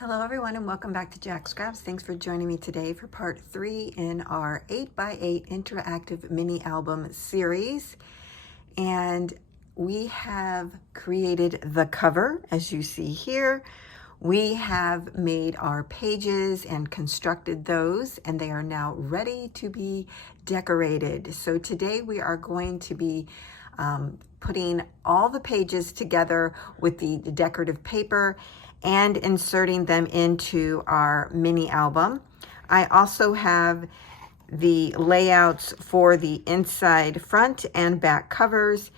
Hello everyone and welcome back to Jacqs. Thanks for joining me today for part 3 in our 8x8 interactive mini album series. And we have created the cover, as you see here. We have made our pages and constructed those, and they are now ready to be decorated. So today we are going to be putting all the pages together with the decorative paper and inserting them into our mini album. I also have the layouts for the inside, front, and back covers,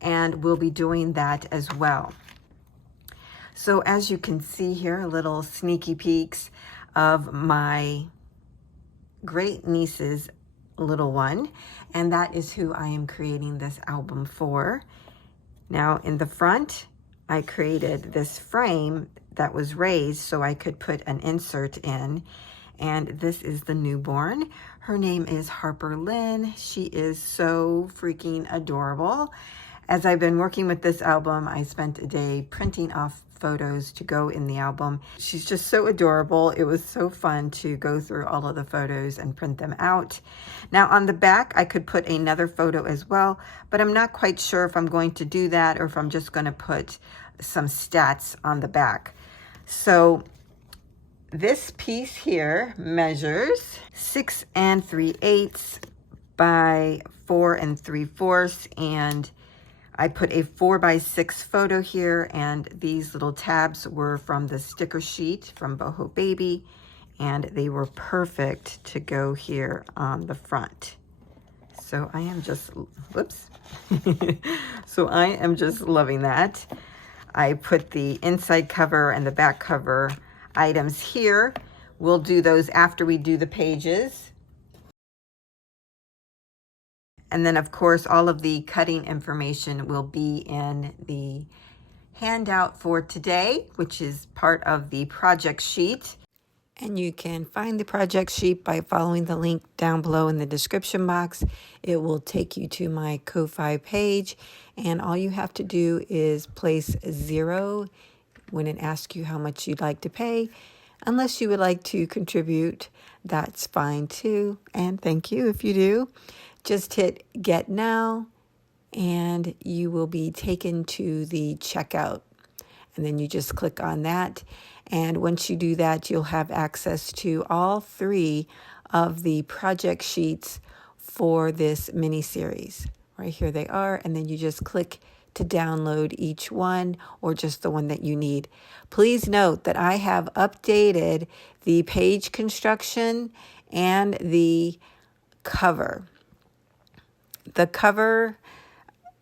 and we'll be doing that as well. So as you can see here, little sneaky peeks of my great niece's little one, and that is who I am creating this album for. Now in the front, I created this frame that was raised so I could put an insert in, and this is the newborn. Her name is Harper Lynn. She is so freaking adorable. As I've been working with this album, I spent a day printing off photos to go in the album. She's just so adorable. It was so fun to go through all of the photos and print them out. Now on the back, I could put another photo as well, but I'm not quite sure if I'm going to do that or if I'm just going to put some stats on the back. So this piece here measures 6 3/8 by 4 3/4, and I put a 4x6 photo here, and these little tabs were from the sticker sheet from Boho Baby, and they were perfect to go here on the front. So I am just, whoops. So I am just loving that. I put the inside cover and the back cover items here. We'll do those after we do the pages. And then of course, all of the cutting information will be in the handout for today, which is part of the project sheet. And you can find the project sheet by following the link down below in the description box. It will take you to my Ko-Fi page, and all you have to do is place 0 when it asks you how much you'd like to pay. Unless you would like to contribute, that's fine too, and thank you if you do. Just hit Get Now, and you will be taken to the checkout. And then you just click on that. And once you do that, you'll have access to all 3 of the project sheets for this mini series. Right here they are. And then you just click to download each one, or just the one that you need. Please note that I have updated the page construction and the cover. The cover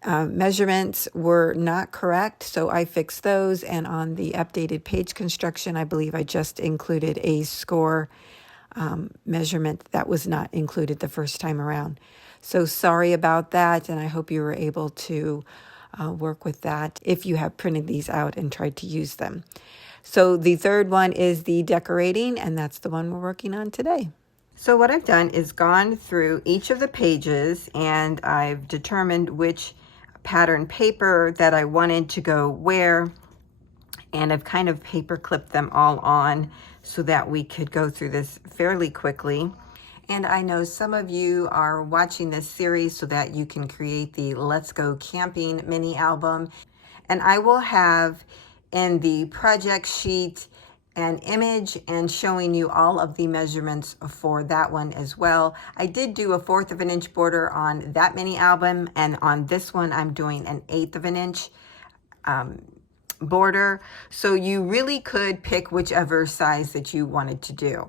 measurements were not correct, so I fixed those, and on the updated page construction, I believe I just included a score measurement that was not included the first time around. So sorry about that, and I hope you were able to work with that if you have printed these out and tried to use them. So the third one is the decorating, and that's the one we're working on today. So what I've done is gone through each of the pages, and I've determined which pattern paper that I wanted to go where, and I've kind of paper clipped them all on so that we could go through this fairly quickly. And I know some of you are watching this series so that you can create the Let's Go Camping mini album, and I will have in the project sheet an image and showing you all of the measurements for that one as well. I did do a 1/4 of an inch border on that mini album, and on this one I'm doing an 1/8 of an inch border. So you really could pick whichever size that you wanted to do.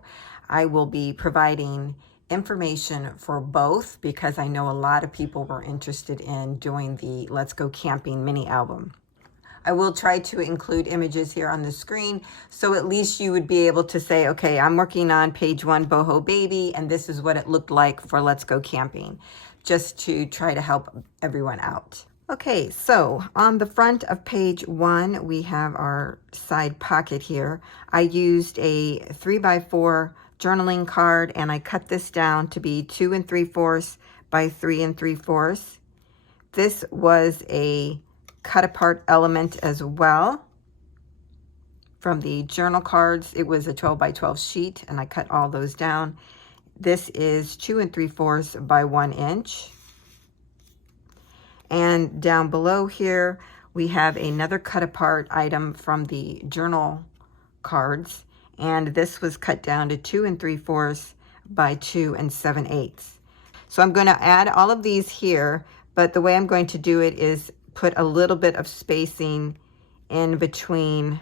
I will be providing information for both because I know a lot of people were interested in doing the Let's Go Camping mini album. I will try to include images here on the screen, so at least you would be able to say, okay, I'm working on page 1 Boho Baby, and this is what it looked like for Let's Go Camping, just to try to help everyone out. Okay, so on the front of page 1, we have our side pocket here. I used a 3x4 journaling card, and I cut this down to be 2 3/4 by 3 3/4. This was a cut apart element as well. from the journal cards. It was a 12 by 12 sheet, and I cut all those down. This is 2 3/4 by 1 inch. And down below here, we have another cut apart item from the journal cards. And this was cut down to 2 3/4 by 2 7/8. So I'm going to add all of these here, but the way I'm going to do it is put a little bit of spacing in between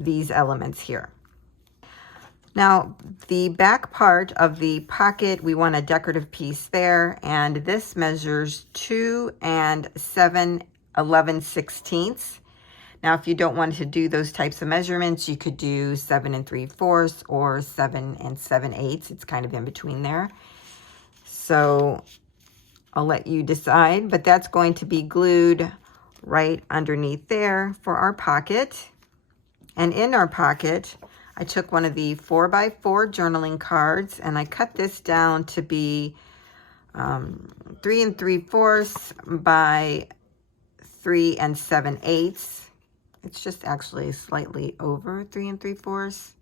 these elements here. Now, the back part of the pocket, we want a decorative piece there, and this measures 2 7/11/16. Now, if you don't want to do those types of measurements, you could do 7 3/4 or 7 7/8. It's kind of in between there. So I'll let you decide, but that's going to be glued right underneath there for our pocket. And in our pocket, I took one of the 4 by 4 journaling cards, and I cut this down to be 3 3/4 by 3 7/8. It's just actually slightly over 3 3/4.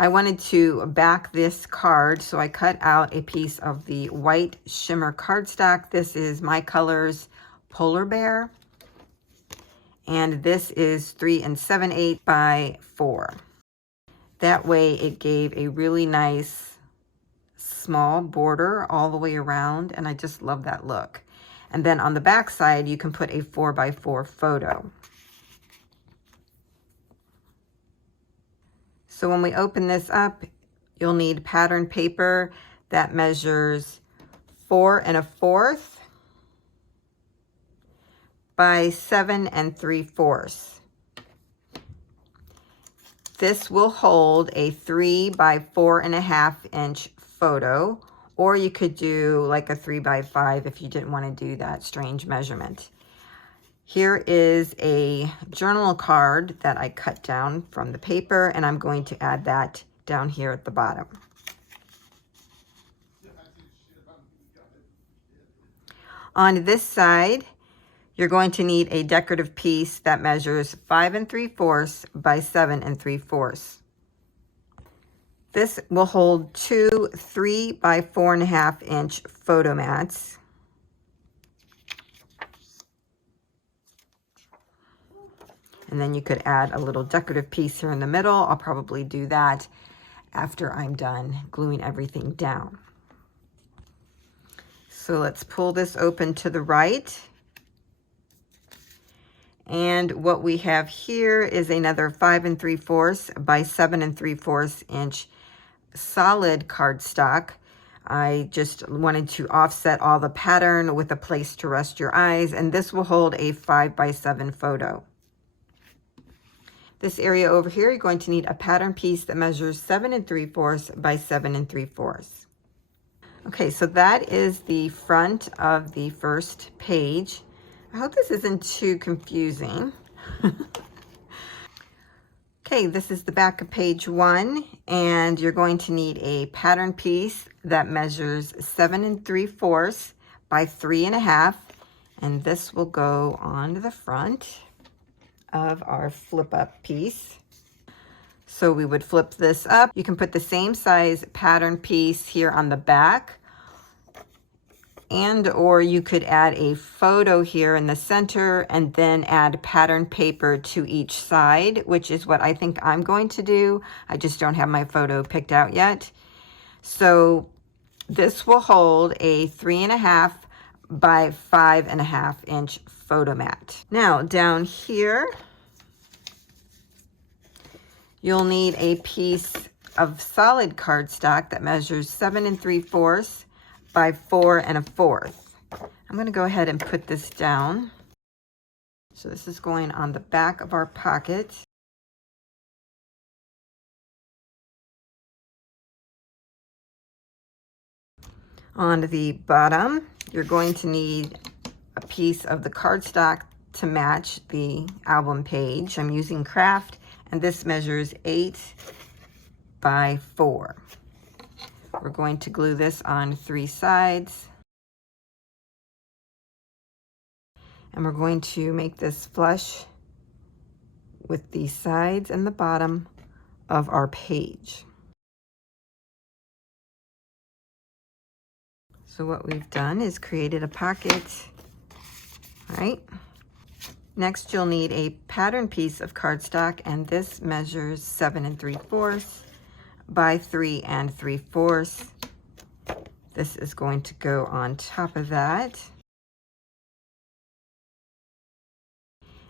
I wanted to back this card, so I cut out a piece of the white shimmer cardstock. This is My Colors Polar Bear. And this is 3 7/8 by 4. That way it gave a really nice small border all the way around, and I just love that look. And then on the back side, you can put a 4 by 4 photo. So when we open this up, you'll need pattern paper that measures 4 1/4 by 7 3/4. This will hold a 3 by 4.5 inch photo, or you could do like a 3 by 5 if you didn't want to do that strange measurement. Here is a journal card that I cut down from the paper, and I'm going to add that down here at the bottom. On this side, you're going to need a decorative piece that measures 5 3/4 by 7 3/4. This will hold 2 3 by 4.5 inch photo mats. And then you could add a little decorative piece here in the middle. I'll probably do that after I'm done gluing everything down. So let's pull this open to the right. And what we have here is another 5 3/4 by 7 3/4 inch solid cardstock. I just wanted to offset all the pattern with a place to rest your eyes, and this will hold a 5 by 7 photo. This area over here, you're going to need a pattern piece that measures 7 3/4 by 7 3/4. Okay, so that is the front of the first page. I hope this isn't too confusing. Okay, this is the back of page 1, and you're going to need a pattern piece that measures 7 3/4 by 3.5, and this will go on the front of our flip up piece. So we would flip this up. You can put the same size pattern piece here on the back, and or you could add a photo here in the center and then add pattern paper to each side, which is what I think I'm going to do. I just don't have my photo picked out yet. So this will hold a 3.5 by 5.5 inch photo mat. Now down here, you'll need a piece of solid cardstock that measures 7 3/4 by 4 1/4. I'm going to go ahead and put this down. So this is going on the back of our pocket. On the bottom, you're going to need a piece of the cardstock to match the album page. I'm using Craft, and this measures 8 by 4. We're going to glue this on 3 sides. And we're going to make this flush with the sides and the bottom of our page. So what we've done is created a pocket, right? Next, you'll need a pattern piece of cardstock, and this measures 7 3/4 by 3 3/4. This is going to go on top of that.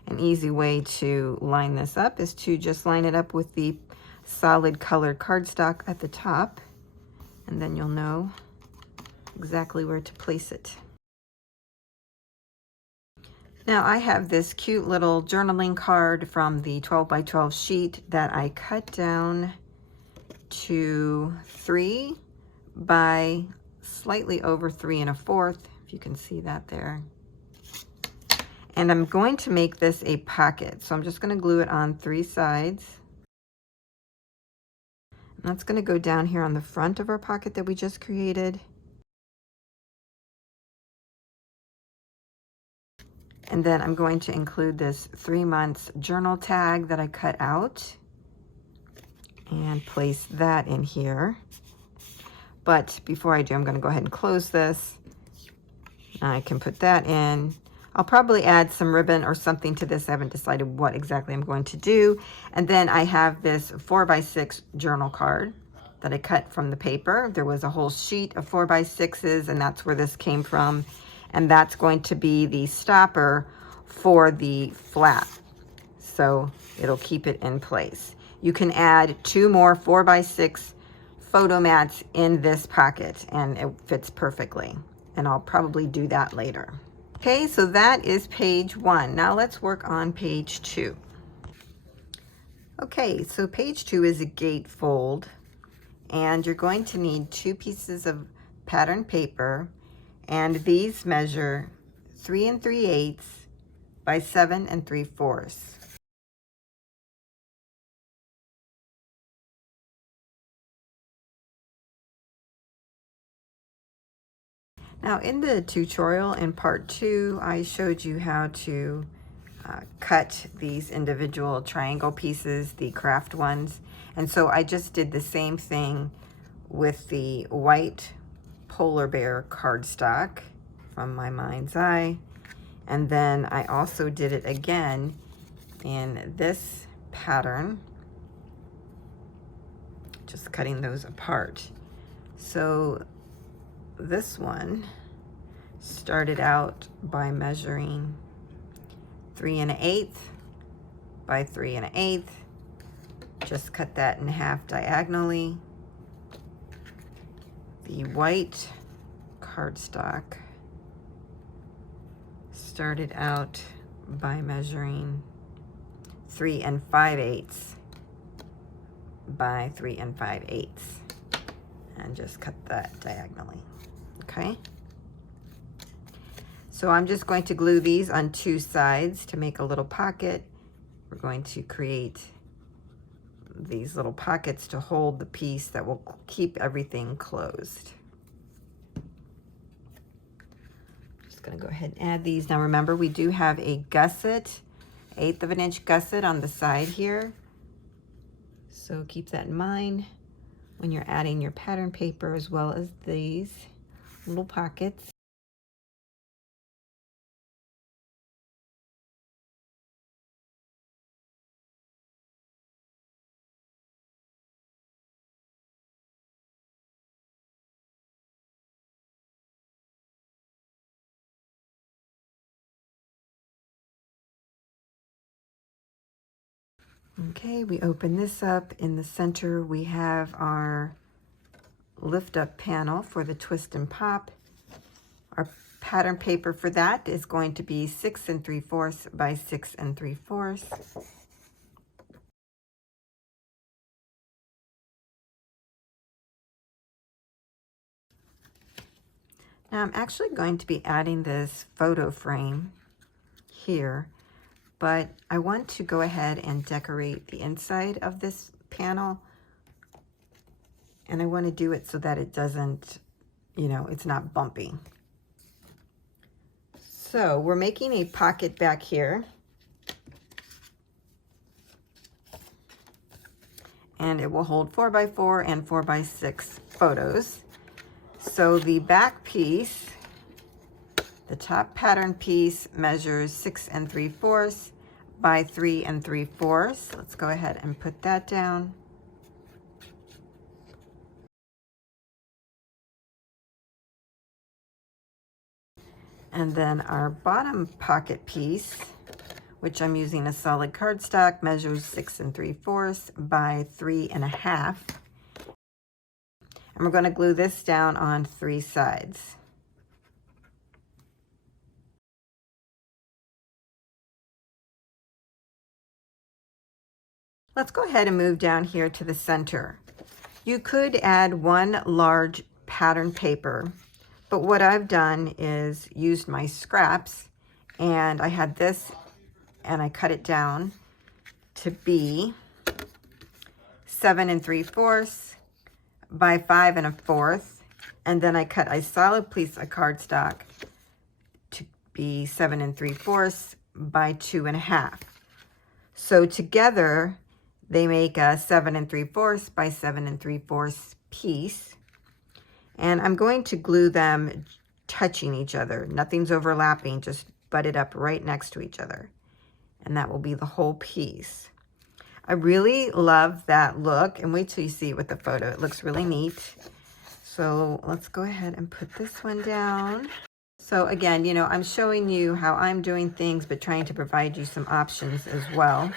An easy way to line this up is to just line it up with the solid colored cardstock at the top, and then you'll know exactly where to place it. Now I have this cute little journaling card from the 12 by 12 sheet that I cut down to 3 by slightly over 3 1/4, if you can see that there. And I'm going to make this a pocket. So I'm just going to glue it on 3 sides. And that's going to go down here on the front of our pocket that we just created. And then I'm going to include this 3 months journal tag that I cut out and place that in here. But before I do, I'm going to go ahead and close this. I can put that in. I'll probably add some ribbon or something to this. I haven't decided what exactly I'm going to do. And then I have this 4 by 6 journal card that I cut from the paper. There was a whole sheet of 4 by 6s, and that's where this came from. And that's going to be the stopper for the flap. So it'll keep it in place. You can add 2 more 4 by 6 photo mats in this pocket, and it fits perfectly. And I'll probably do that later. Okay, so that is page 1. Now let's work on page 2. Okay, so page 2 is a gatefold, and you're going to need 2 pieces of pattern paper, and these measure 3 3/8 by 7 3/4. Now in the tutorial in part 2, I showed you how to cut these individual triangle pieces, the craft ones. And so I just did the same thing with the white polar bear cardstock from my mind's eye. And then I also did it again in this pattern, just cutting those apart. So this one started out by measuring 3 1/8 by 3 1/8. Just cut that in half diagonally. The white cardstock started out by measuring 3 5/8 by 3 5/8, and just cut that diagonally. Okay, so I'm just going to glue these on 2 sides to make a little pocket. We're going to create these little pockets to hold the piece that will keep everything closed. Just going to go ahead and add these. Now remember, we do have a gusset, 1/8 of an inch gusset on the side here. So keep that in mind when you're adding your pattern paper, as well as these little pockets. Okay, we open this up. In the center, we have our lift up panel for the twist and pop. Our pattern paper for that is going to be 6 3/4 by 6 3/4. Now I'm actually going to be adding this photo frame here, but I want to go ahead and decorate the inside of this panel. And I want to do it so that it doesn't, it's not bumpy. So we're making a pocket back here. and it will hold 4x4 and 4x6 photos. So the back piece, the top pattern piece, measures 6 3/4 by 3 3/4. Let's go ahead and put that down. And then our bottom pocket piece, which I'm using a solid cardstock, measures 6 3/4 by 3 1/2. And we're going to glue this down on 3 sides. Let's go ahead and move down here to the center. You could add one large pattern paper, but what I've done is used my scraps, and I had this and I cut it down to be 7 3/4 by 5 1/4, and then I cut a solid piece of cardstock to be 7 3/4 by 2 1/2. So together they make a 7 3/4 by 7 3/4 piece. And I'm going to glue them touching each other. Nothing's overlapping, just butted up right next to each other. And that will be the whole piece. I really love that look, and wait till you see it with the photo. It looks really neat. So let's go ahead and put this one down. So again, you know, I'm showing you how I'm doing things, but trying to provide you some options as well.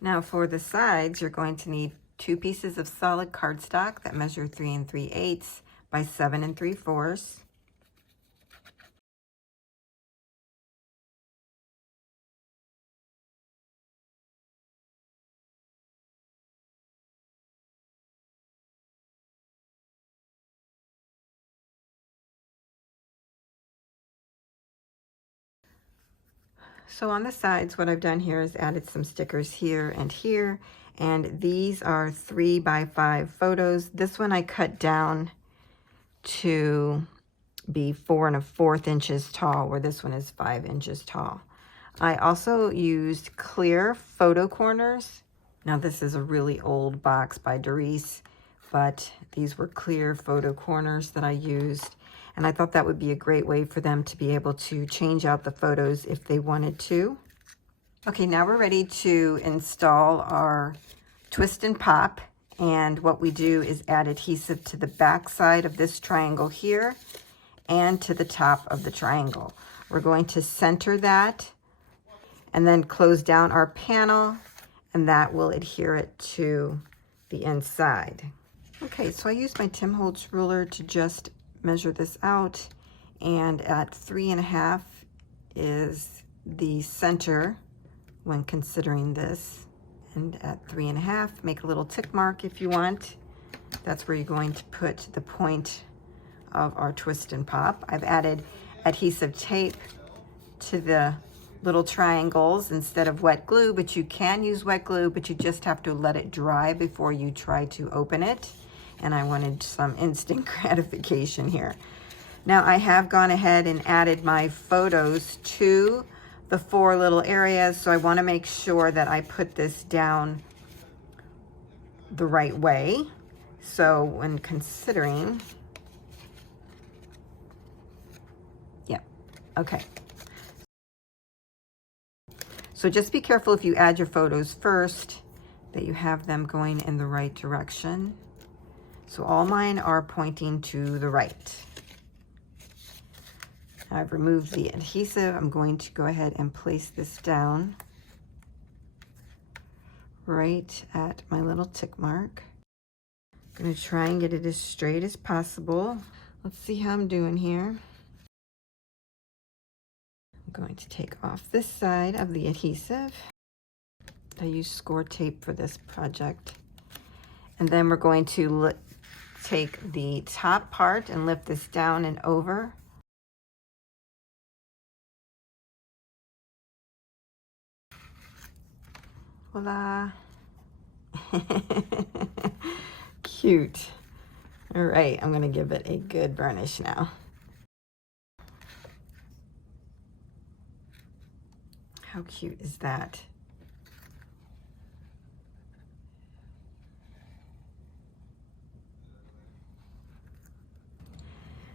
Now for the sides, you're going to need 2 pieces of solid cardstock that measure 3 3/8 by 7 3/4. So on the sides, what I've done here is added some stickers here, and these are 3 by 5 photos. This one I cut down to be 4 1/4 inches tall, where this one is 5 inches tall. I also used clear photo corners. Now this is a really old box by Doris, but these were clear photo corners that I used. And I thought that would be a great way for them to be able to change out the photos if they wanted to. Okay, now we're ready to install our twist and pop. And what we do is add adhesive to the back side of this triangle here and to the top of the triangle. We're going to center that and then close down our panel, and that will adhere it to the inside. Okay, so I used my Tim Holtz ruler to just measure this out, and at 3 1/2 is the center when considering this, and at 3 1/2 make a little tick mark if you want. That's where you're going to put the point of our twist and pop. I've added adhesive tape to the little triangles instead of wet glue, but you can use wet glue, but you just have to let it dry before you try to open it. And I wanted some instant gratification here. Now I have gone ahead and added my photos to the 4 little areas, so I want to make sure that I put this down the right way. So when considering, yeah, okay. So just be careful if you add your photos first that you have them going in the right direction. So all mine are pointing to the right. I've removed the adhesive. I'm going to go ahead and place this down right at my little tick mark. I'm going to try and get it as straight as possible. Let's see how I'm doing here. I'm going to take off this side of the adhesive. I use score tape for this project. And then we're going to take the top part and lift this down and over. Voila. cute. All right, I'm gonna give it a good burnish now. How cute is that?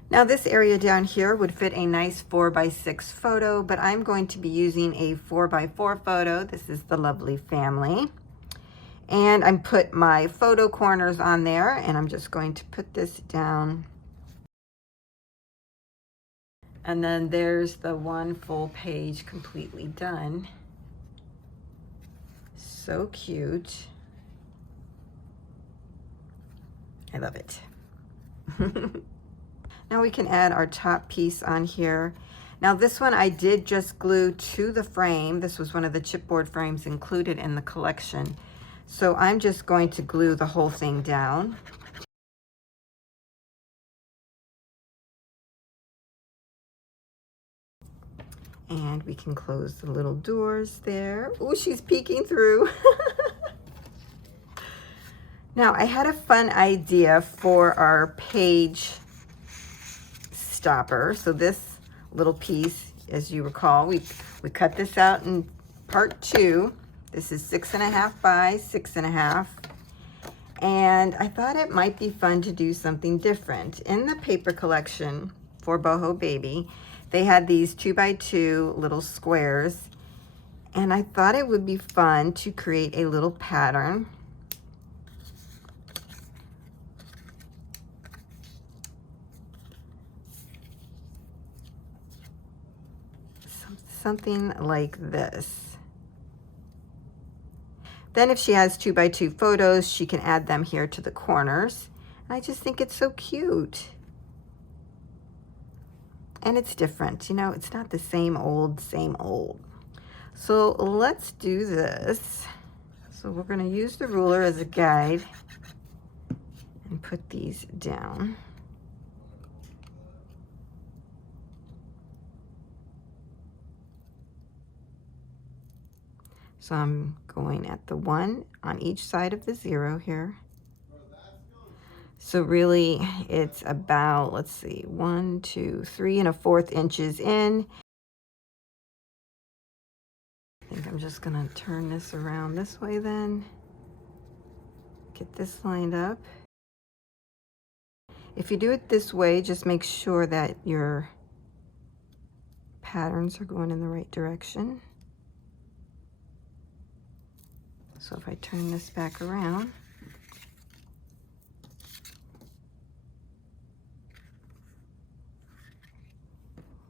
Now this area down here would fit a nice 4x6 photo, but I'm going to be using a 4x4 photo. This is the lovely family. And I'm put my photo corners on there, and I'm just going to put this down. And then there's the one full page completely done. So cute. I love it. Now we can add our top piece on here. Now this one I did just glue to the frame. This was one of the chipboard frames included in the collection. So I'm just going to glue the whole thing down. And we can close the little doors there. Oh, she's peeking through. Now I had a fun idea for our page stopper. So this little piece, as you recall, we cut this out in part 2. This is 6.5 by 6.5. And I thought it might be fun to do something different. In the paper collection for Boho Baby, they had these 2x2 little squares. And I thought it would be fun to create a little pattern. Something like this. Then if she has 2x2 photos, she can add them here to the corners. I just think it's so cute. And it's different, you know, it's not the same old, same old. So let's do this. So we're gonna use the ruler as a guide and put these down. So I'm going at the 1 on each side of the 0 here. So really it's about, let's see, 1, 2, 3 1/4 inches in. I think I'm just gonna turn this around this way then. Get this lined up. If you do it this way, just make sure that your patterns are going in the right direction. So if I turn this back around,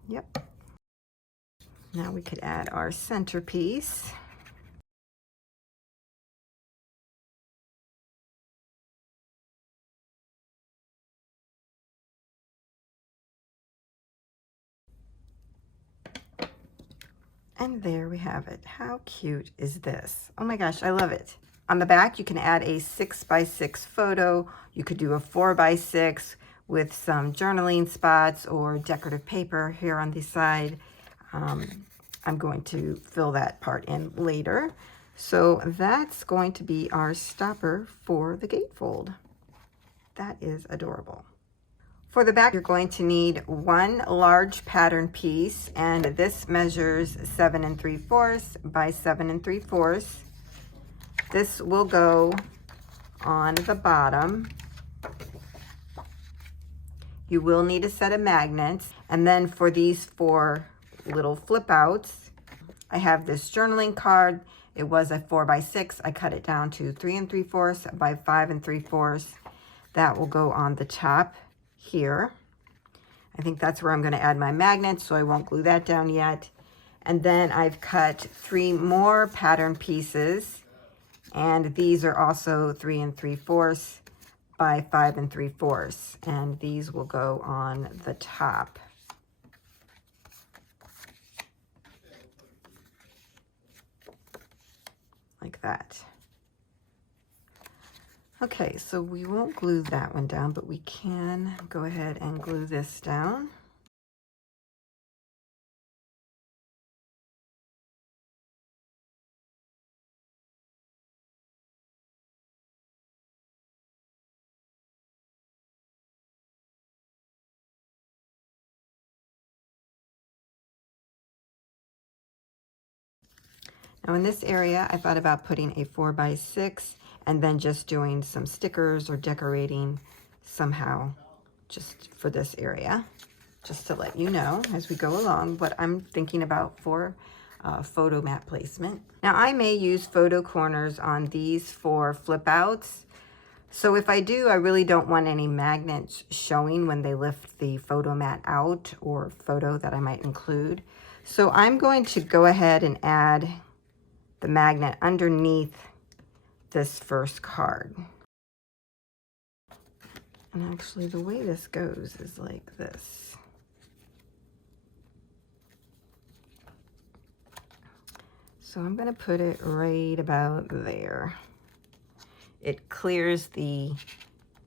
yep. Now we could add our centerpiece. And there we have it. How cute is this? Oh my gosh, I love it. On the back, you can add a 6x6 photo. You could do a 4x6 with some journaling spots or decorative paper here on the side. I'm going to fill that part in later. So that's going to be our stopper for the gatefold. That is adorable. For the back, you're going to need 1 large pattern piece, and this measures 7 3/4 by 7 3/4. This will go on the bottom. You will need a set of magnets. And then for these 4 little flip outs, I have this journaling card. It was a 4x6. I cut it down to 3 3/4 by 5 3/4. That will go on the top here. I think that's where I'm going to add my magnets, so I won't glue that down yet. And then I've cut 3 more pattern pieces, and these are also 3 3/4 by 5 3/4, and these will go on the top. Like that. Okay, so we won't glue that one down, but we can go ahead and glue this down. Now in this area, I thought about putting a 4x6 and then just doing some stickers or decorating somehow just for this area, just to let you know as we go along what I'm thinking about for photo mat placement. Now I may use photo corners on these for flip outs. So if I do, I really don't want any magnets showing when they lift the photo mat out or photo that I might include. So I'm going to go ahead and add the magnet underneath this first card. And actually the way this goes is like this. So I'm going to put it right about there. It clears the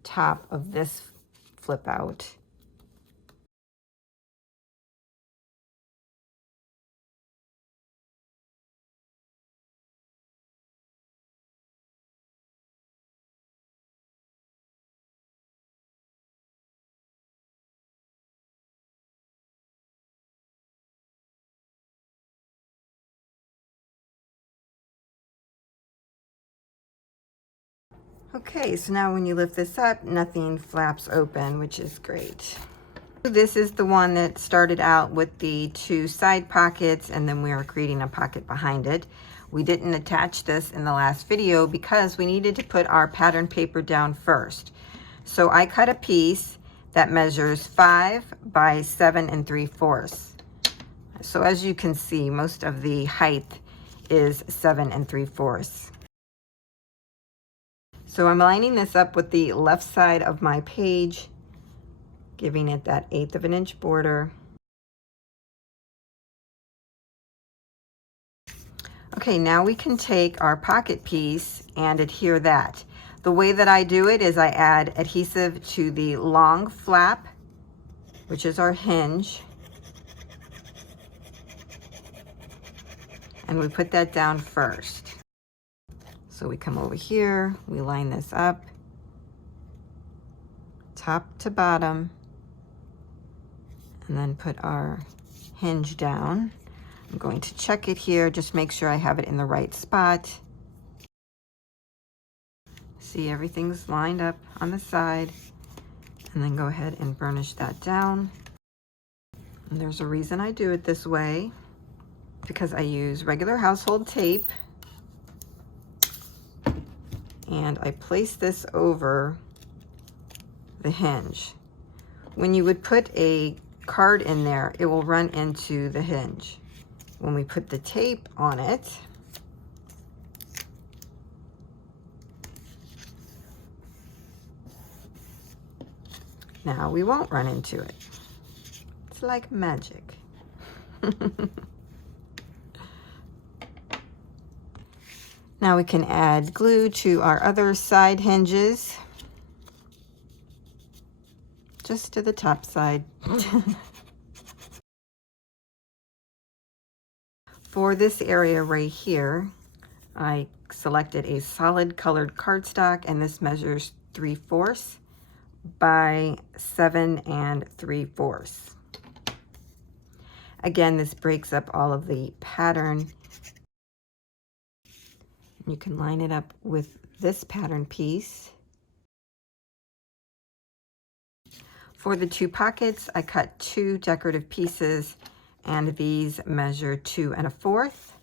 top of this flip out. Okay, so now when you lift this up, nothing flaps open, which is great. This is the one that started out with the 2 side pockets, and then we are creating a pocket behind it. We didn't attach this in the last video because we needed to put our pattern paper down first. So I cut a piece that measures 5 by 7 3/4. So as you can see, most of the height is 7 3/4. So I'm lining this up with the left side of my page, giving it that 1/8 of an inch border. Okay, now we can take our pocket piece and adhere that. The way that I do it is I add adhesive to the long flap, which is our hinge, and we put that down first. So we come over here, we line this up, top to bottom, and then put our hinge down. I'm going to check it here, just make sure I have it in the right spot. See, everything's lined up on the side, and then go ahead and burnish that down. And there's a reason I do it this way, because I use regular household tape, and I place this over the hinge. When you would put a card in there, it will run into the hinge. When we put the tape on it, now we won't run into it. It's like magic. Now we can add glue to our other side hinges, just to the top side. For this area right here, I selected a solid colored cardstock, and this measures 3/4 by 7 3/4. Again, this breaks up all of the pattern. You can line it up with this pattern piece. For the 2 pockets, I cut 2 decorative pieces, and these measure 2 1/4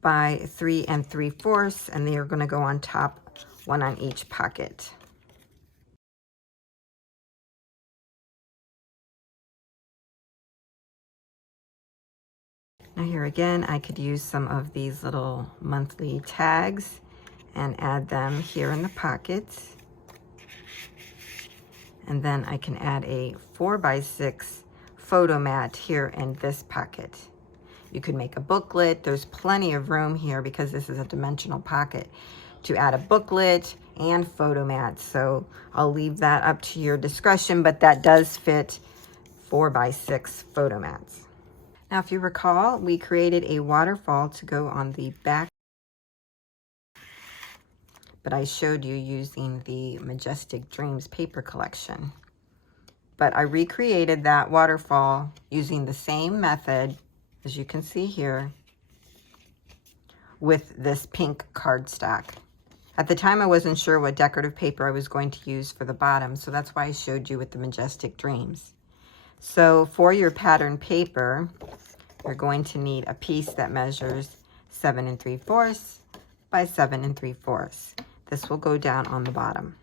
by 3 3/4, and they are going to go on top, one on each pocket. Now here again, I could use some of these little monthly tags and add them here in the pockets. And then I can add a 4x6 photo mat here in this pocket. You could make a booklet. There's plenty of room here because this is a dimensional pocket to add a booklet and photo mats. So I'll leave that up to your discretion, but that does fit 4x6 photo mats. Now, if you recall, we created a waterfall to go on the back, but I showed you using the Majestic Dreams paper collection. But I recreated that waterfall using the same method, as you can see here, with this pink cardstock. At the time, I wasn't sure what decorative paper I was going to use for the bottom, so that's why I showed you with the Majestic Dreams. So for your pattern paper, you're going to need a piece that measures 7 3/4 by 7 3/4. This will go down on the bottom.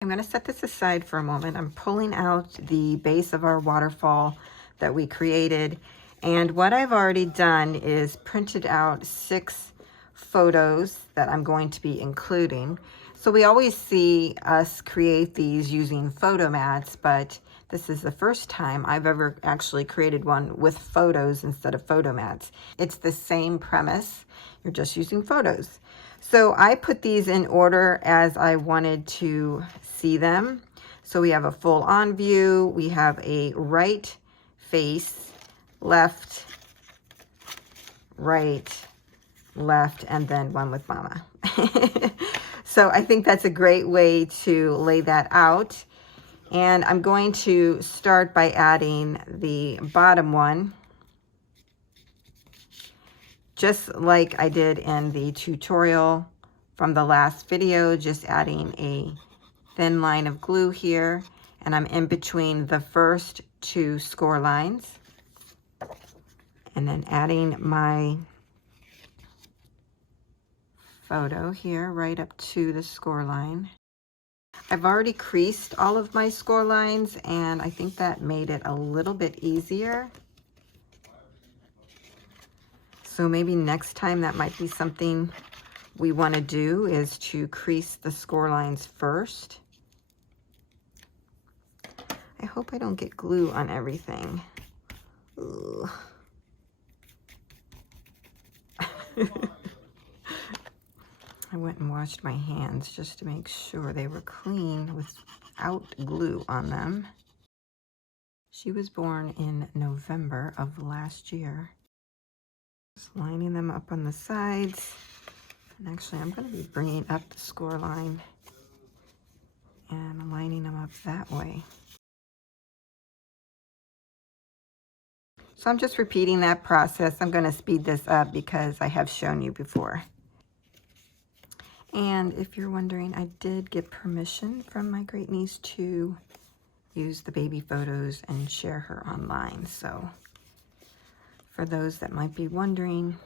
I'm going to set this aside for a moment. I'm pulling out the base of our waterfall that we created. And what I've already done is printed out 6 photos that I'm going to be including. So we always see us create these using photo mats, but this is the first time I've ever actually created one with photos instead of photo mats. It's the same premise. You're just using photos. So I put these in order as I wanted to see them. So we have a full on view, we have a right face, left, right, left, and then one with mama. So I think that's a great way to lay that out. And I'm going to start by adding the bottom one, just like I did in the tutorial from the last video, just adding a thin line of glue here, and I'm in between the first 2 score lines, and then adding my photo here right up to the score line. I've already creased all of my score lines, and I think that made it a little bit easier. So maybe next time that might be something we want to do, is to crease the score lines first. I hope I don't get glue on everything. Ugh. I went and washed my hands just to make sure they were clean without glue on them. She was born in November of last year. Just lining them up on the sides. And actually, I'm going to be bringing up the score line and lining them up that way. So I'm just repeating that process. I'm going to speed this up because I have shown you before. And if you're wondering, I did get permission from my great niece to use the baby photos and share her online. So for those that might be wondering,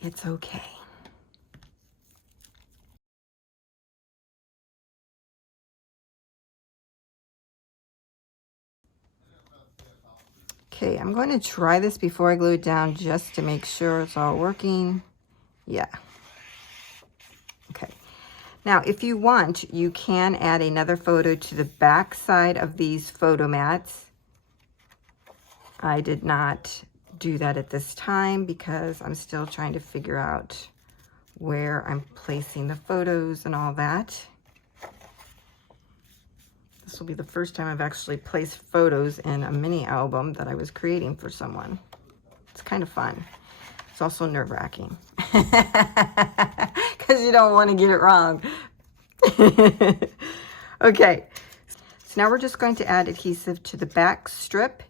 it's okay. Okay, I'm going to try this before I glue it down just to make sure it's all working. Yeah. Okay. Now, if you want, you can add another photo to the back side of these photo mats. I did not do that at this time because I'm still trying to figure out where I'm placing the photos and all that. This will be the first time I've actually placed photos in a mini album that I was creating for someone. It's kind of fun. It's also nerve-wracking because you don't want to get it wrong. Okay, so now we're just going to add adhesive to the back strip.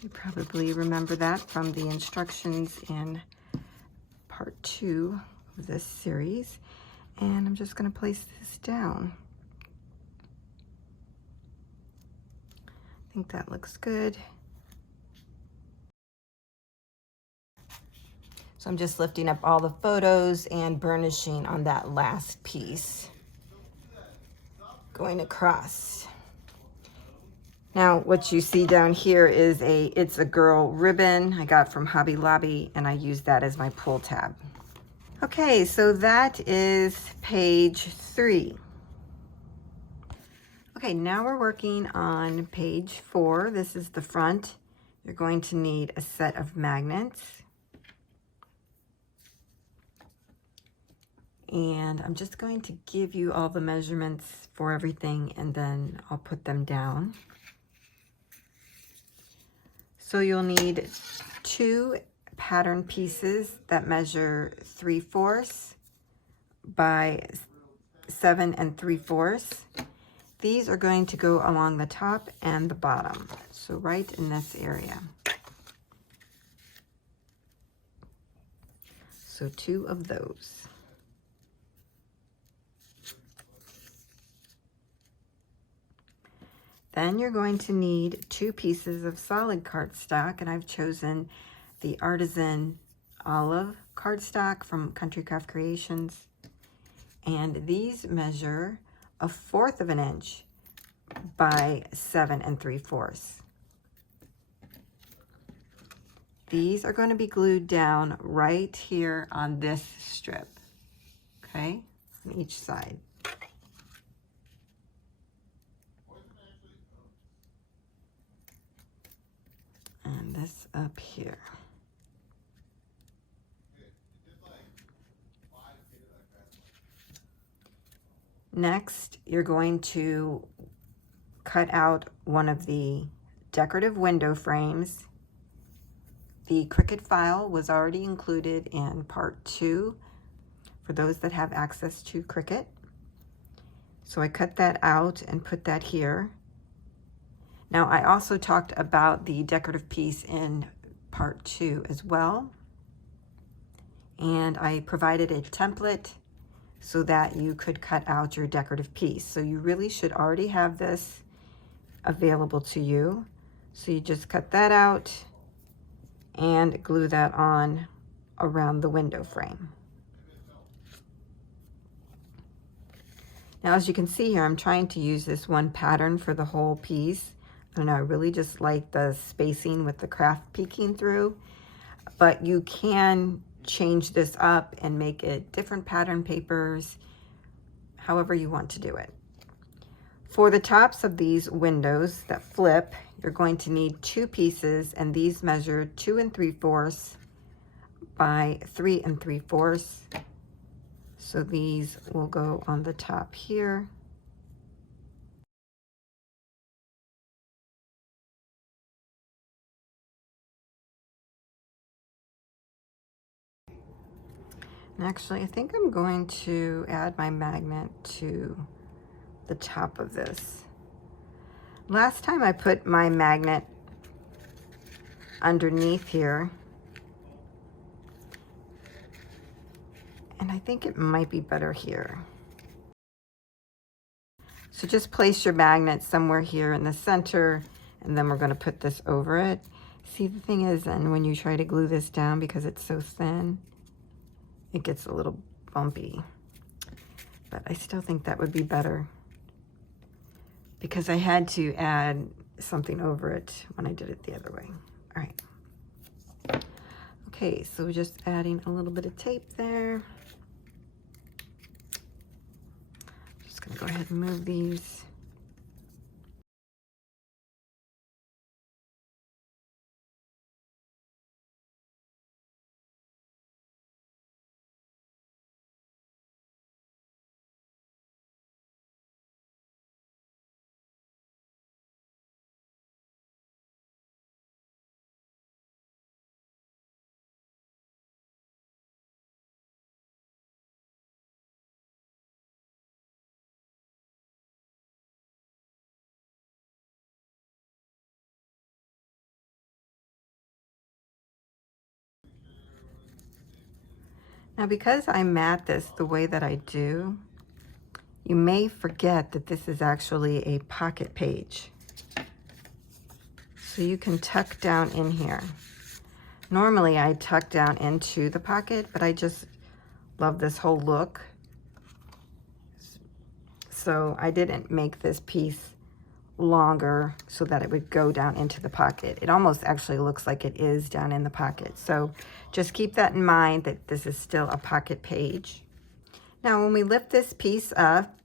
You probably remember that from the instructions in part 2 of this series. And I'm just going to place this down. I think that looks good. So I'm just lifting up all the photos and burnishing on that last piece, going across. Now what you see down here is a It's a Girl ribbon I got from Hobby Lobby, and I use that as my pull tab. Okay, so that is page 3. Okay, now we're working on page 4. This is the front. You're going to need a set of magnets. And I'm just going to give you all the measurements for everything, and then I'll put them down. So you'll need 2 pattern pieces that measure 3/4 by 7 3/4. These are going to go along the top and the bottom, so right in this area. So 2 of those. Then you're going to need 2 pieces of solid cardstock, and I've chosen the Artisan Olive cardstock from Country Craft Creations. And these measure 1/4 of an inch by 7 3/4. These are going to be glued down right here on this strip, okay, on each side. And this up here. Next, you're going to cut out one of the decorative window frames. The Cricut file was already included in part 2 for those that have access to Cricut. So I cut that out and put that here. Now, I also talked about the decorative piece in part 2 as well. And I provided a template so that you could cut out your decorative piece. So you really should already have this available to you. So you just cut that out and glue that on around the window frame. Now, as you can see here, I'm trying to use this one pattern for the whole piece. I don't know, I really just like the spacing with the craft peeking through, but you can change this up and make it different pattern papers, however you want to do it. For the tops of these windows that flip, you're going to need 2 pieces, and these measure 2 3/4 by 3 3/4. So these will go on the top here. And actually, I think I'm going to add my magnet to the top of this. Last time I put my magnet underneath here, and I think it might be better here. So just place your magnet somewhere here in the center, and then we're going to put this over it. See, the thing is, and when you try to glue this down, because it's so thin, it gets a little bumpy. But I still think that would be better, because I had to add something over it when I did it the other way. All right. Okay, so just adding a little bit of tape there. Just gonna go ahead and move these. Now, because I mat this the way that I do, you may forget that this is actually a pocket page. So you can tuck down in here. Normally I tuck down into the pocket, but I just love this whole look. So I didn't make this piece longer so that it would go down into the pocket. It almost actually looks like it is down in the pocket. So just keep that in mind, that this is still a pocket page. Now, when we lift this piece up,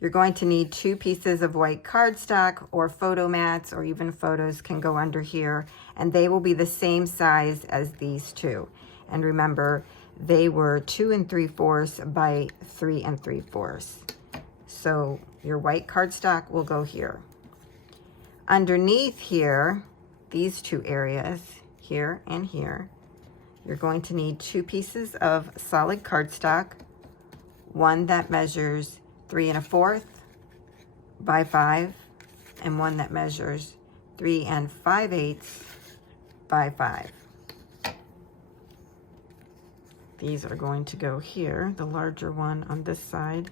you're going to need 2 pieces of white cardstock, or photo mats, or even photos can go under here, and they will be the same size as these 2. And remember, they were 2 3/4 by 3 3/4. So your white cardstock will go here. Underneath here, these 2 areas, here and here, you're going to need 2 pieces of solid cardstock, one that measures 3 1/4 by 5, and one that measures 3 5/8 by 5. These are going to go here, the larger one on this side.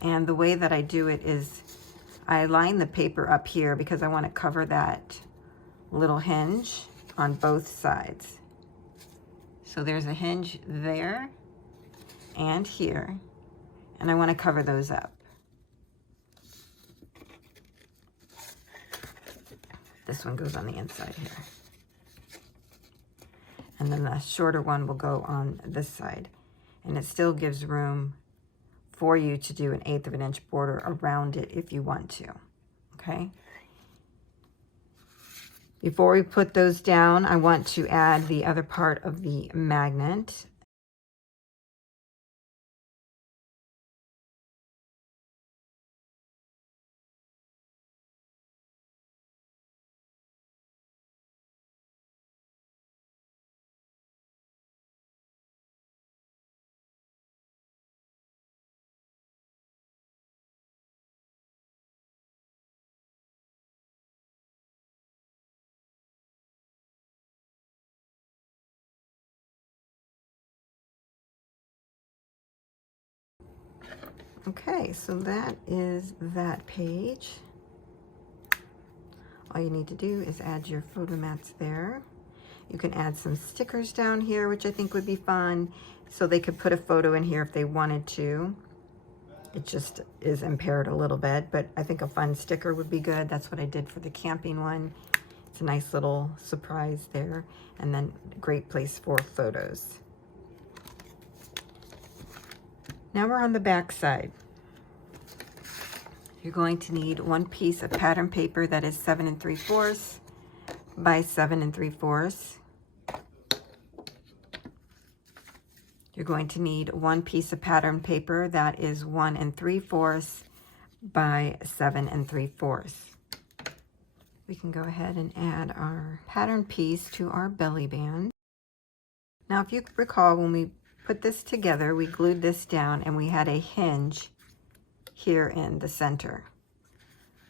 And the way that I do it is I line the paper up here because I want to cover that little hinge on both sides. So there's a hinge there and here, and I want to cover those up. This one goes on the inside here. And then the shorter one will go on this side. And it still gives room for you to do 1/8 of an inch border around it if you want to, okay? Before we put those down, I want to add the other part of the magnet. Okay, so that is that page. All you need to do is add your photo mats there. You can add some stickers down here, which I think would be fun, so they could put a photo in here if they wanted to. It just is impaired a little bit, but I think a fun sticker would be good. That's what I did for the camping one. It's a nice little surprise there, and then a great place for photos. Now we're on the back side. You're going to need one piece of pattern paper that is 7 3/4 by 7 3/4. You're going to need one piece of pattern paper that is 1 3/4 by 7 3/4. We can go ahead and add our pattern piece to our belly band. Now, if you recall, when we put this together, we glued this down and we had a hinge here in the center.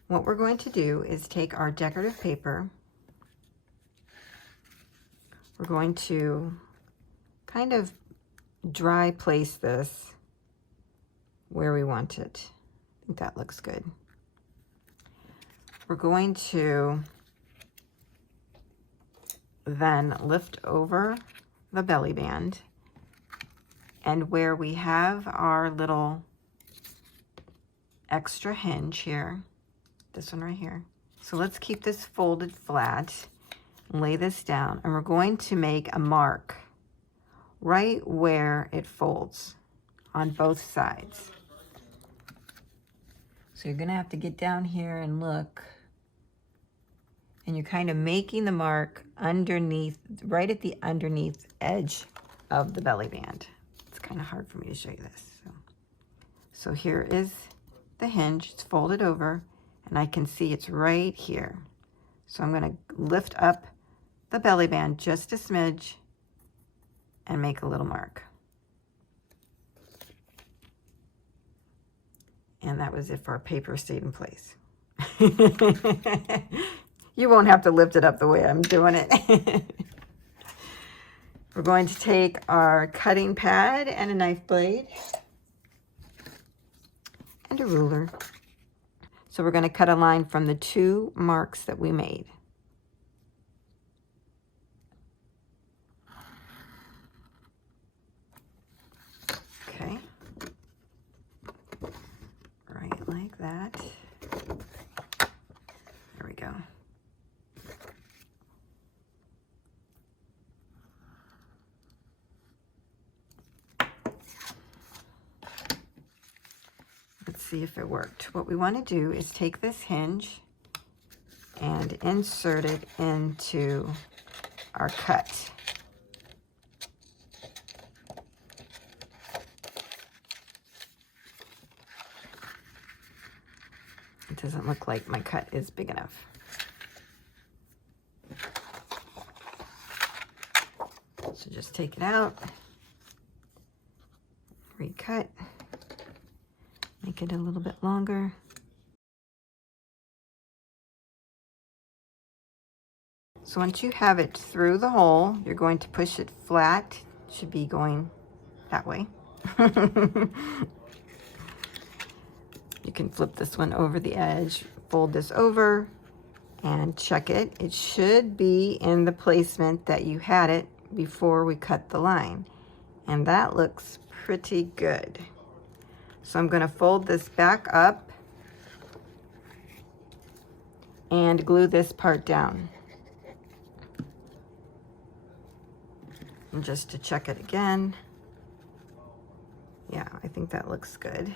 What we're going to do is take our decorative paper. We're going to kind of dry place this where we want it. I think that looks good. We're going to then lift over the belly band, and where we have our little extra hinge here, this one right here. So let's keep this folded flat, lay this down, and we're going to make a mark right where it folds on both sides. So you're gonna have to get down here and look, and you're kind of making the mark underneath, right at the underneath edge of the belly band. It's kind of hard for me to show you this. So here is the hinge, it's folded over, and I can see it's right here. So I'm gonna lift up the belly band just a smidge and make a little mark. And that was if our paper stayed in place. You won't have to lift it up the way I'm doing it. We're going to take our cutting pad and a knife blade and a ruler. So we're going to cut a line from the 2 marks that we made. Okay. Right like that. There we go. Let's see if it worked. What we want to do is take this hinge and insert it into our cut. It doesn't look like my cut is big enough. So just take it out, recut, make it a little bit longer. So once you have it through the hole, you're going to push it flat. It should be going that way. You can flip this one over the edge, fold this over, and check it. It should be in the placement that you had it before we cut the line. And that looks pretty good. So I'm going to fold this back up and glue this part down. And just to check it again. Yeah, I think that looks good.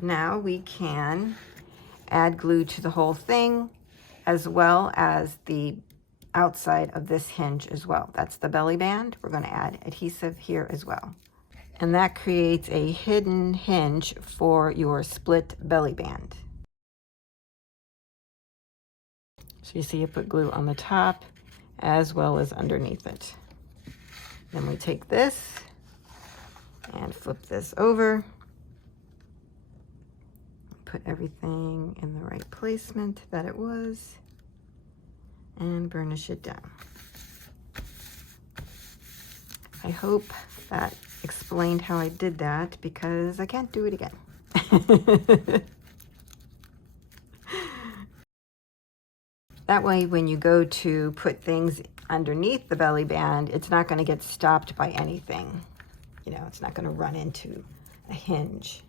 Now we can add glue to the whole thing, as well as the outside of this hinge as well. That's the belly band. We're going to add adhesive here as well. And that creates a hidden hinge for your split belly band. So you see you put glue on the top as well as underneath it. Then we take this and flip this over. Put everything in the right placement that it was and burnish it down. I hope that explained how I did that, because I can't do it again. That way, when you go to put things underneath the belly band, it's not going to get stopped by anything. You know, it's not going to run into a hinge.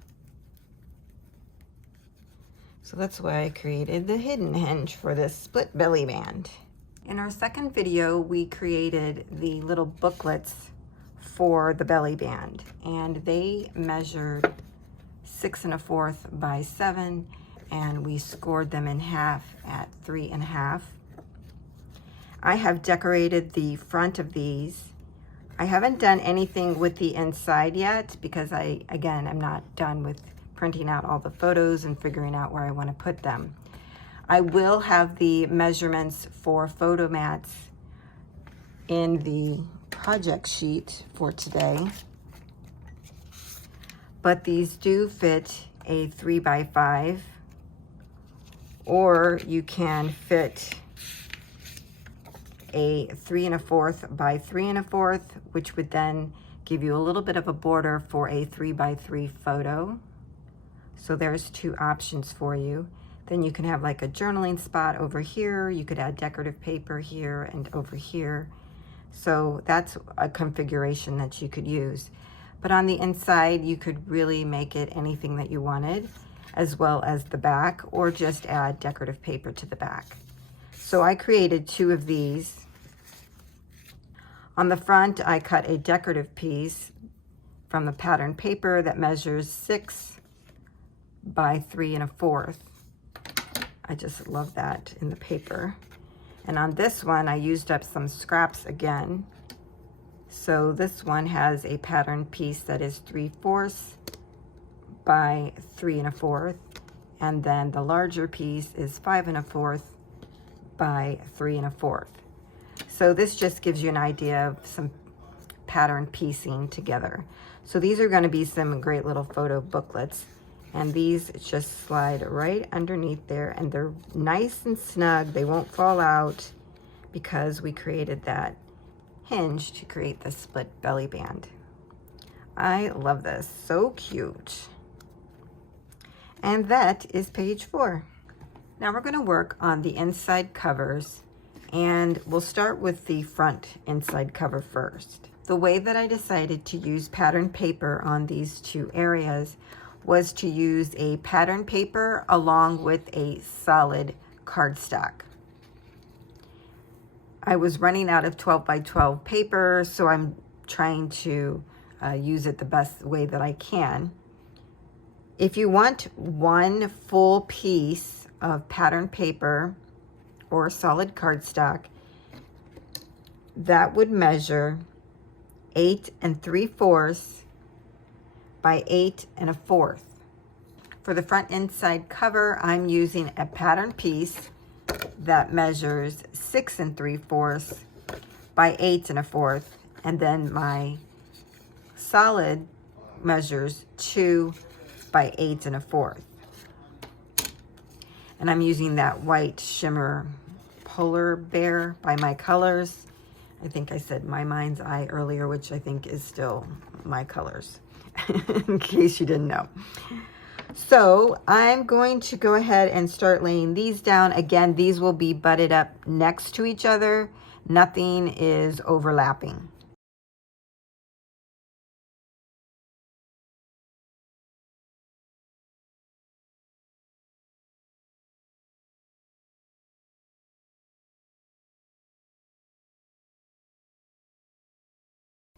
So that's why I created the hidden hinge for this split belly band. In our second video, we created the little booklets for the belly band, and they measured 6 1/4 by 7, and we scored them in half at 3 1/2. I have decorated the front of these. I haven't done anything with the inside yet because again, I'm not done with printing out all the photos and figuring out where I want to put them. I will have the measurements for photo mats in the project sheet for today, but these do fit a 3 by 5, or you can fit a 3 1/4 by 3 1/4, which would then give you a little bit of a border for a 3 by 3 photo. So there's 2 options for you. Then you can have like a journaling spot over here. You could add decorative paper here and over here. So that's a configuration that you could use. But on the inside, you could really make it anything that you wanted, as well as the back, or just add decorative paper to the back. So I created 2 of these. On the front, I cut a decorative piece from the pattern paper that measures 6 by 3 1/4. I just love that in the paper. And on this one, I used up some scraps again. So this one has a pattern piece that is 3/4 by 3 1/4. And then the larger piece is 5 1/4 by 3 1/4. So this just gives you an idea of some pattern piecing together. So these are going to be some great little photo booklets. And these just slide right underneath there, and they're nice and snug. They won't fall out because we created that hinge to create the split belly band. I love this, so cute. And that is page 4. Now we're going to work on the inside covers, and we'll start with the front inside cover first. The way that I decided to use pattern paper on these 2 areas was to use a pattern paper along with a solid cardstock. I was running out of 12 by 12 paper, so I'm trying to use it the best way that I can. If you want one full piece of pattern paper or solid cardstock, that would measure 8 3/4 by 8 1/4. For the front inside cover, I'm using a pattern piece that measures 6 3/4 by 8 1/4, and then my solid measures 2 by 8 1/4. And I'm using that white shimmer polar bear by My Colors. I think I said My Mind's Eye earlier, which I think is still My Colors, in case you didn't know. So I'm going to go ahead and start laying these down. Again, these will be butted up next to each other. Nothing is overlapping.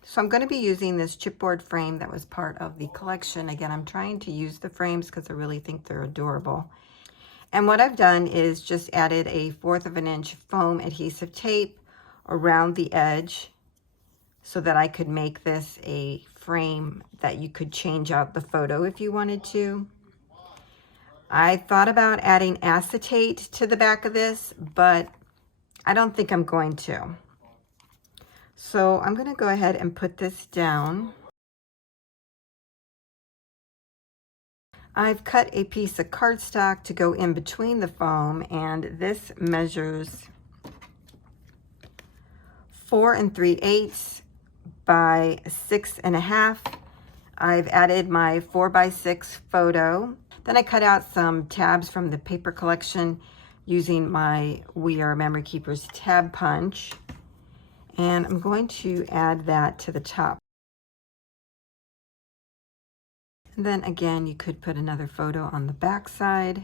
So I'm going to be using this chipboard frame that was part of the collection. Again, I'm trying to use the frames because I really think they're adorable. And what I've done is just added a 1/4 of an inch foam adhesive tape around the edge so that I could make this a frame that you could change out the photo if you wanted to. I thought about adding acetate to the back of this, but I don't think I'm going to. So I'm going to go ahead and put this down. I've cut a piece of cardstock to go in between the foam, and this measures 4 3/8 by 6 1/2. I've added my 4x6 photo. Then I cut out some tabs from the paper collection using my We Are Memory Keepers tab punch. And I'm going to add that to the top. And then again, you could put another photo on the back side.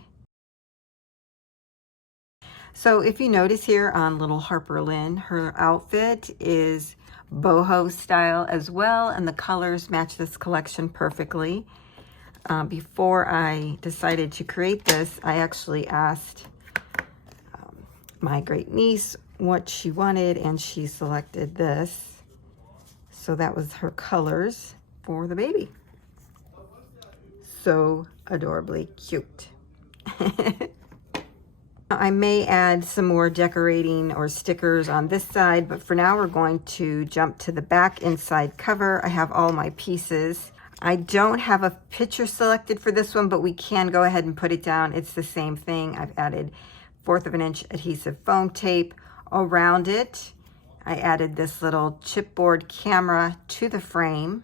So if you notice here on little Harper Lynn, her outfit is boho style as well, and the colors match this collection perfectly. Before I decided to create this, I actually asked my great niece what she wanted, and she selected this. So that was her colors for the baby. So adorably cute. I may add some more decorating or stickers on this side, but for now we're going to jump to the back inside cover. I have all my pieces. I don't have a picture selected for this one, but we can go ahead and put it down. It's the same thing. I've added 1/4 of an inch adhesive foam tape around it. I added this little chipboard camera to the frame.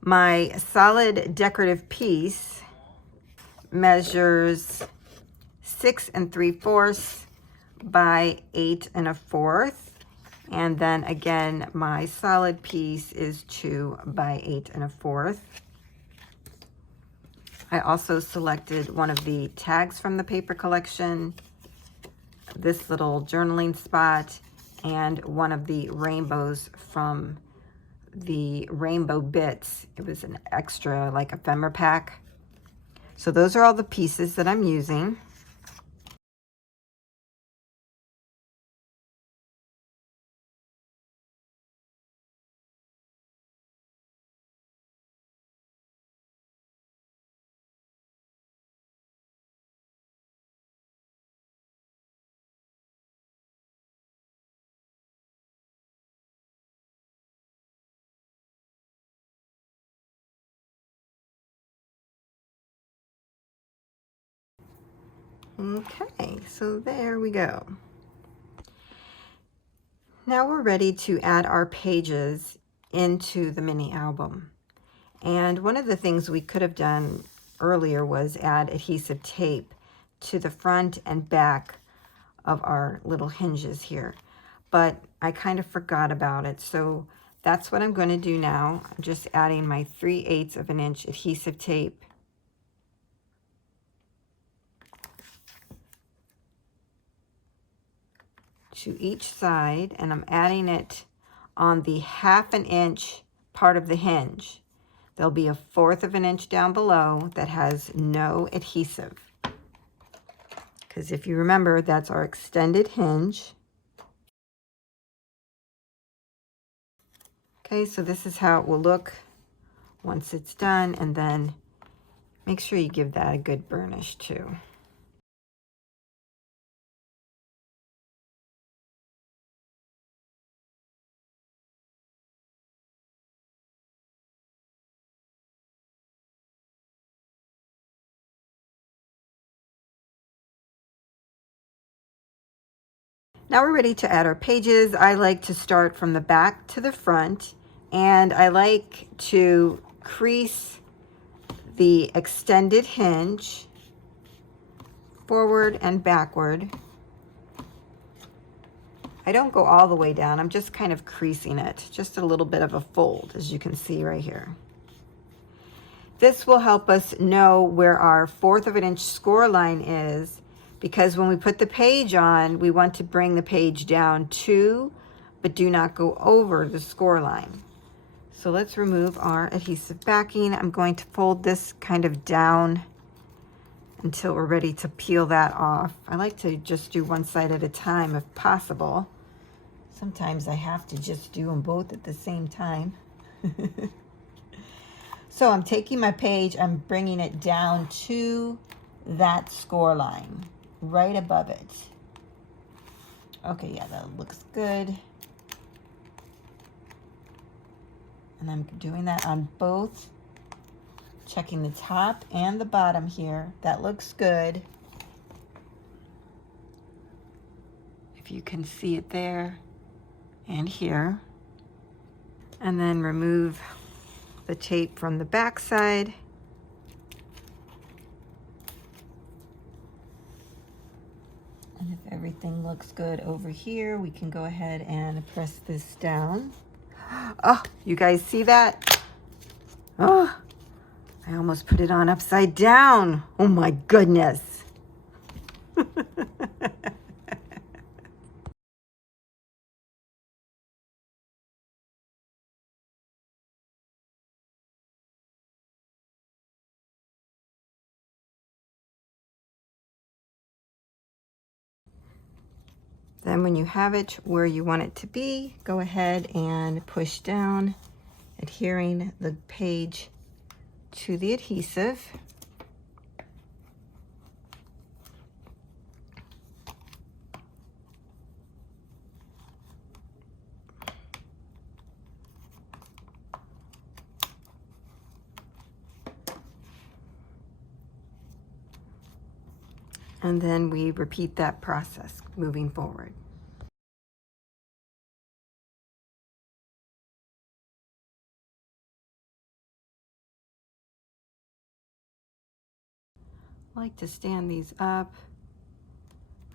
My solid decorative piece measures 6 3/4 by 8 1/4. And then again, my solid piece is 2 by 8 1/4. I also selected one of the tags from the paper collection, this little journaling spot, and one of the rainbows from the Rainbow Bits. It was an extra, like, ephemera pack. So those are all the pieces that I'm using. Okay, so there we go. Now we're ready to add our pages into the mini album. And one of the things we could have done earlier was add adhesive tape to the front and back of our little hinges here. But I kind of forgot about it, so that's what I'm going to do now. I'm just adding my 3/8 of an inch adhesive tape to each side, and I'm adding it on the 1/2 an inch part of the hinge. There'll be a 1/4 of an inch down below that has no adhesive. Because if you remember, that's our extended hinge. Okay, so this is how it will look once it's done, and then make sure you give that a good burnish too. Now we're ready to add our pages. I like to start from the back to the front, and I like to crease the extended hinge forward and backward. I don't go all the way down, I'm just kind of creasing it, just a little bit of a fold, as you can see right here. This will help us know where our 1/4 of an inch score line is, because when we put the page on, we want to bring the page down to, but do not go over the score line. So let's remove our adhesive backing. I'm going to fold this kind of down until we're ready to peel that off. I like to just do one side at a time if possible. Sometimes I have to just do them both at the same time. So I'm taking my page, I'm bringing it down to that score line, right above it. Okay, yeah, that looks good. And I'm doing that on both, checking the top and the bottom here. That looks good. If you can see it there and here. And then remove the tape from the back side. And if everything looks good over here, we can go ahead and press this down. Oh, you guys see that? Oh, I almost put it on upside down. Oh my goodness. Then when you have it where you want it to be, go ahead and push down, adhering the page to the adhesive. And then we repeat that process moving forward. I like to stand these up,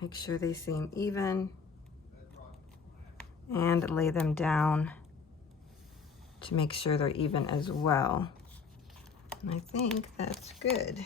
make sure they seem even, and lay them down to make sure they're even as well. And I think that's good.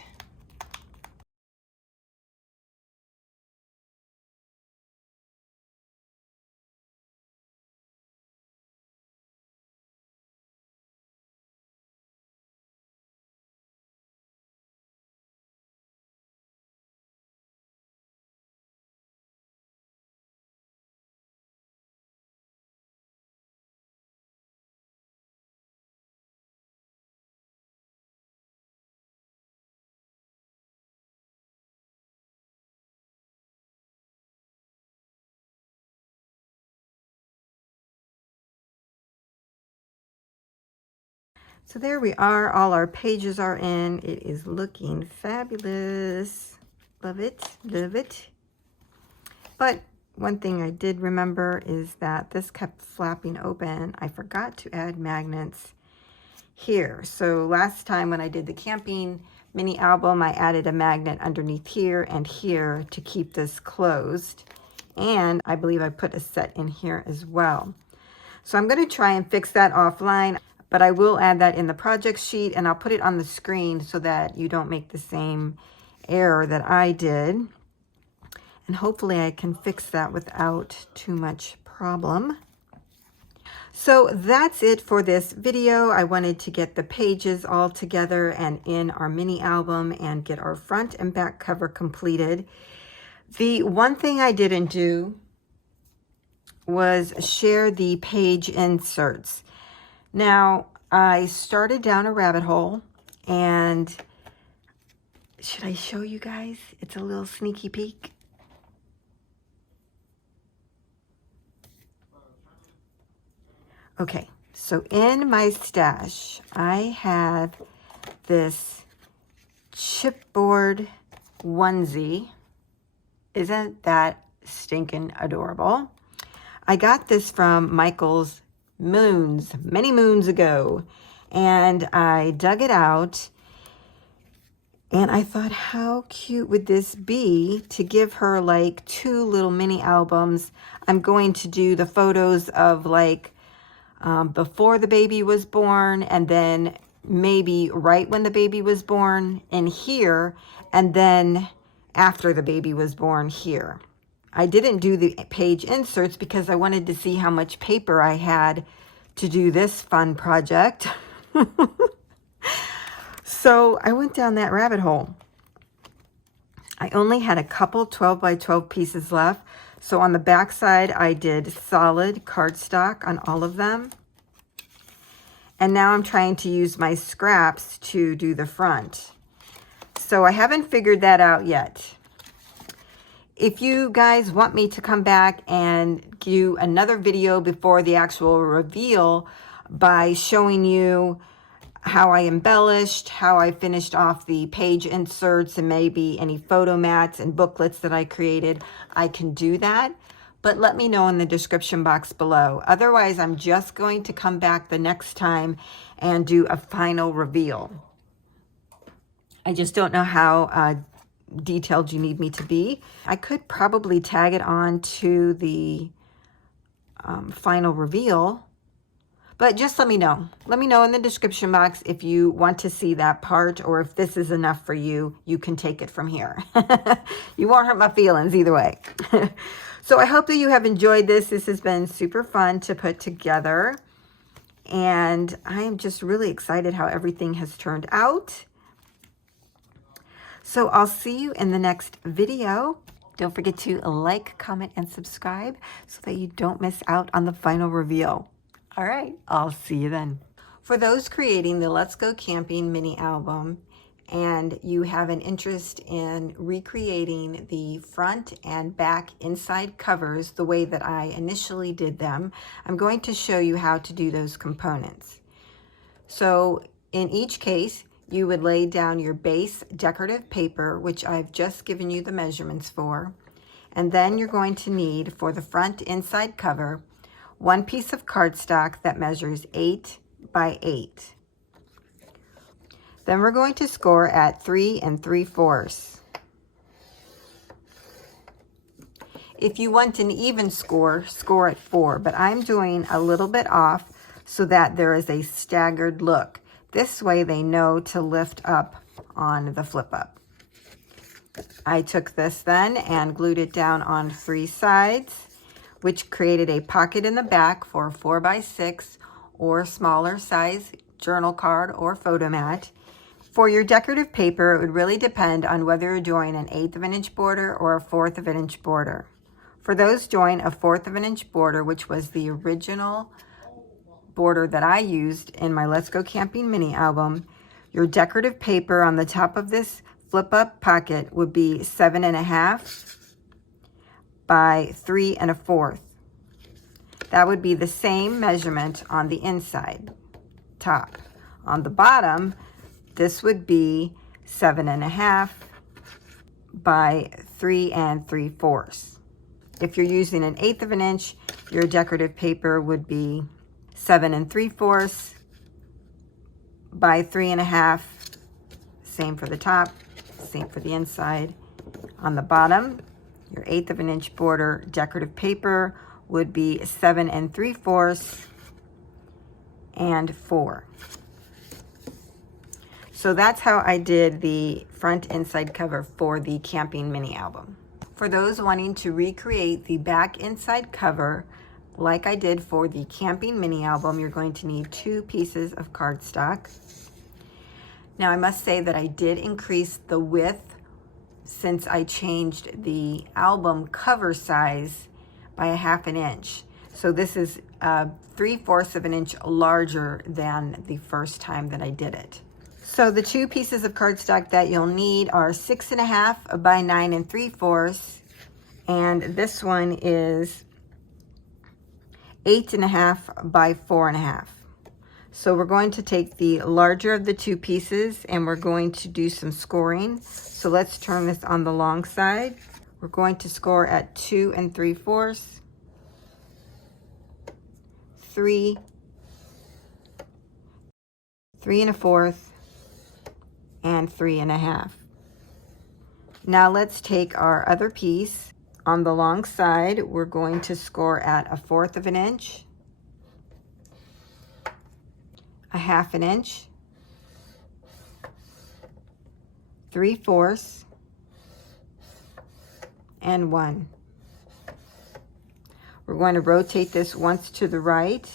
So there we are, all our pages are in. It is looking fabulous. Love it, love it. But one thing I did remember is that this kept flapping open. I forgot to add magnets here. So last time when I did the camping mini album, I added a magnet underneath here and here to keep this closed. And I believe I put a set in here as well. So I'm going to try and fix that offline, but I will add that in the project sheet, and I'll put it on the screen so that you don't make the same error that I did. And hopefully I can fix that without too much problem. So that's it for this video. I wanted to get the pages all together and in our mini album and get our front and back cover completed. The one thing I didn't do was share the page inserts. Now, I started down a rabbit hole, and should I show you guys? It's a little sneaky peek. Okay, so in my stash, I have this chipboard onesie. Isn't that stinking adorable. I got this from Michael's many moons ago, and I dug it out, and I thought, how cute would this be to give her like 2 little mini albums. I'm going to do the photos of like before the baby was born, and then maybe right when the baby was born in here, and then after the baby was born here. I didn't do the page inserts because I wanted to see how much paper I had to do this fun project. So I went down that rabbit hole. I only had a couple 12 by 12 pieces left. So on the back side, I did solid cardstock on all of them. And now I'm trying to use my scraps to do the front. So I haven't figured that out yet. If you guys want me to come back and do another video before the actual reveal by showing you how I embellished, how I finished off the page inserts, and maybe any photo mats and booklets that I created, I can do that. But let me know in the description box below. Otherwise, I'm just going to come back the next time and do a final reveal. I just don't know how detailed you need me to be. I could probably tag it on to the final reveal, but just let me know. Let me know in the description box if you want to see that part, or if this is enough for you, you can take it from here. You won't hurt my feelings either way. So I hope that you have enjoyed this. This has been super fun to put together, and I am just really excited how everything has turned out. So I'll see you in the next video. Don't forget to like, comment, and subscribe so that you don't miss out on the final reveal. All right, I'll see you then. For those creating the Let's Go Camping mini album, and you have an interest in recreating the front and back inside covers the way that I initially did them, I'm going to show you how to do those components. So in each case, you would lay down your base decorative paper, which I've just given you the measurements for. And then you're going to need, for the front inside cover, 1 piece of cardstock that measures 8 by 8. Then we're going to score at 3 3/4. If you want an even score, score at 4, but I'm doing a little bit off so that there is a staggered look. This way they know to lift up on the flip up. I took this then and glued it down on 3 sides, which created a pocket in the back for a 4 by 6 or smaller size journal card or photo mat. For your decorative paper, it would really depend on whether you're doing an 1/8 of an inch border or a 1/4 of an inch border. For those doing a 1/4 of an inch border, which was the original border that I used in my Let's Go Camping mini album, your decorative paper on the top of this flip up pocket would be 7.5 by 3 1/4. That would be the same measurement on the inside top. On the bottom, this would be 7.5 by 3 3/4. If you're using an 1/8 of an inch, your decorative paper would be 7 3/4 by 3 1/2. Same for the top, same for the inside. On the bottom, your 1/8 of an inch border decorative paper would be 7 3/4 and 4. So that's how I did the front inside cover for the camping mini album. For those wanting to recreate the back inside cover like I did for the camping mini album, you're going to need 2 pieces of cardstock. Now I must say that I did increase the width since I changed the album cover size by a 1/2 an inch. So this is 3/4 of an inch larger than the first time that I did it. So the 2 pieces of cardstock that you'll need are 6.5 by 9 3/4, and this one is 8.5 by 4.5. So we're going to take the larger of the 2 pieces and we're going to do some scoring. So let's turn this on the long side. We're going to score at 2 3/4, 3, 3 1/4, and 3 1/2. Now let's take our other piece. On the long side, we're going to score at 1/4 inch, 1/2 inch, 3/4, and 1. We're going to rotate this once to the right,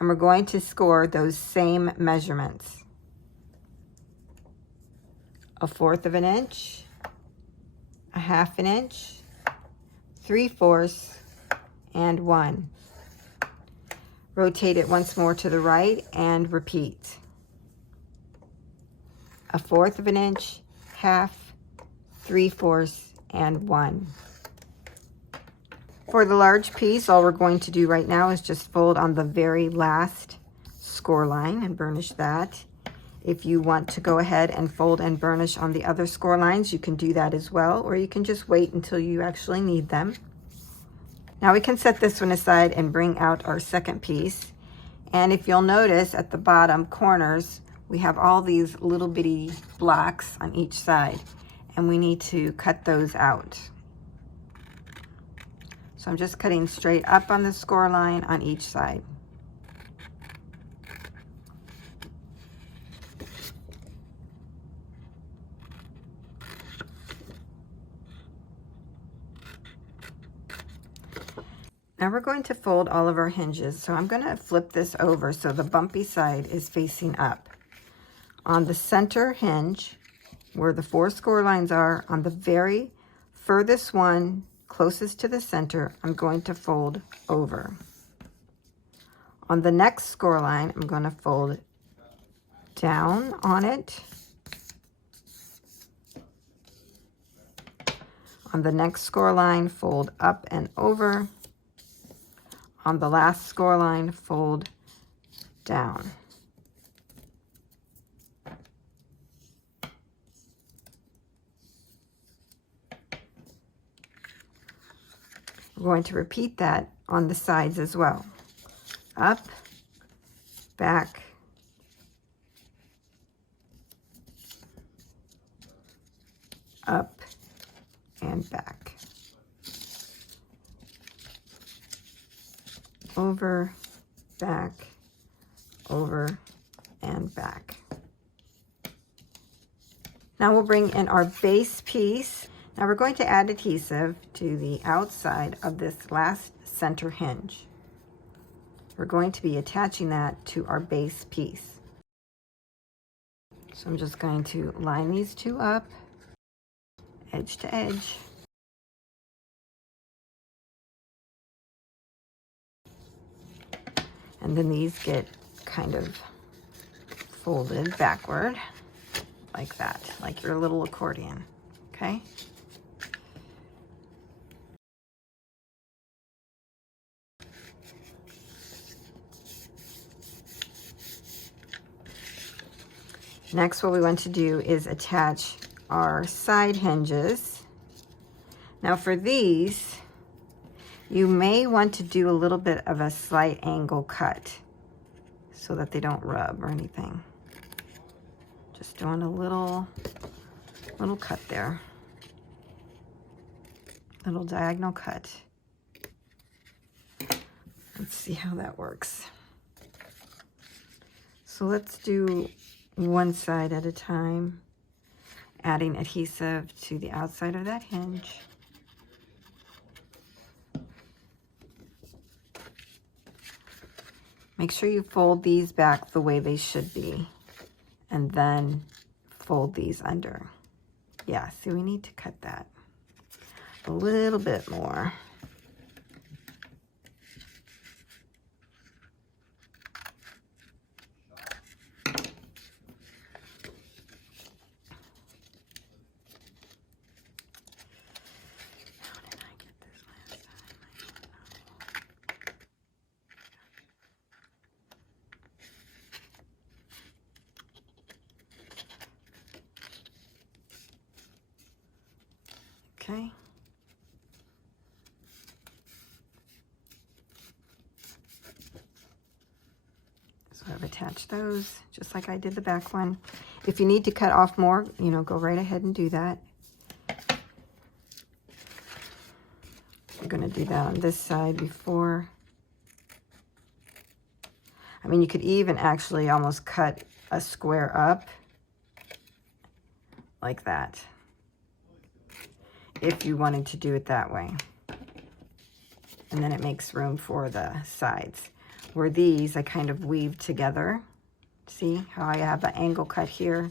and we're going to score those same measurements. 1/4 inch, 1/2 inch, 3/4, and 1. Rotate it once more to the right and repeat. 1/4 inch, 1/2, 3/4, and 1. For the large piece, all we're going to do right now is just fold on the very last score line and burnish that. If you want to go ahead and fold and burnish on the other score lines, you can do that as well, or you can just wait until you actually need them. Now we can set this one aside and bring out our second piece. And if you'll notice at the bottom corners, we have all these little bitty blocks on each side, and we need to cut those out. So I'm just cutting straight up on the score line on each side. Now we're going to fold all of our hinges. So I'm going to flip this over so the bumpy side is facing up. On the center hinge, where the 4 score lines are, on the very furthest one closest to the center, I'm going to fold over. On the next score line, I'm going to fold down on it. On the next score line, fold up and over. On the last score line, fold down. We're going to repeat that on the sides as well. Up, back, up, and back. Over, back, over, and back. Now we'll bring in our base piece. Now we're going to add adhesive to the outside of this last center hinge. We're going to be attaching that to our base piece. So I'm just going to line these two up, edge to edge. And then these get kind of folded backward like that, like your little accordion, okay? Next, what we want to do is attach our side hinges. Now for these, you may want to do a little bit of a slight angle cut so that they don't rub or anything. Just doing a little cut there. Little diagonal cut. Let's see how that works. So let's do one side at a time, adding adhesive to the outside of that hinge. Make sure you fold these back the way they should be, and then fold these under. Yeah, see, we need to cut that a little bit more. Okay, attach those just like I did the back one. If you need to cut off more, you know, go right ahead and do that. I'm going to do that on this side before. I mean, you could even actually almost cut a square up like that if you wanted to do it that way. And then it makes room for the sides. Where these I kind of weave together. See how I have an angle cut here?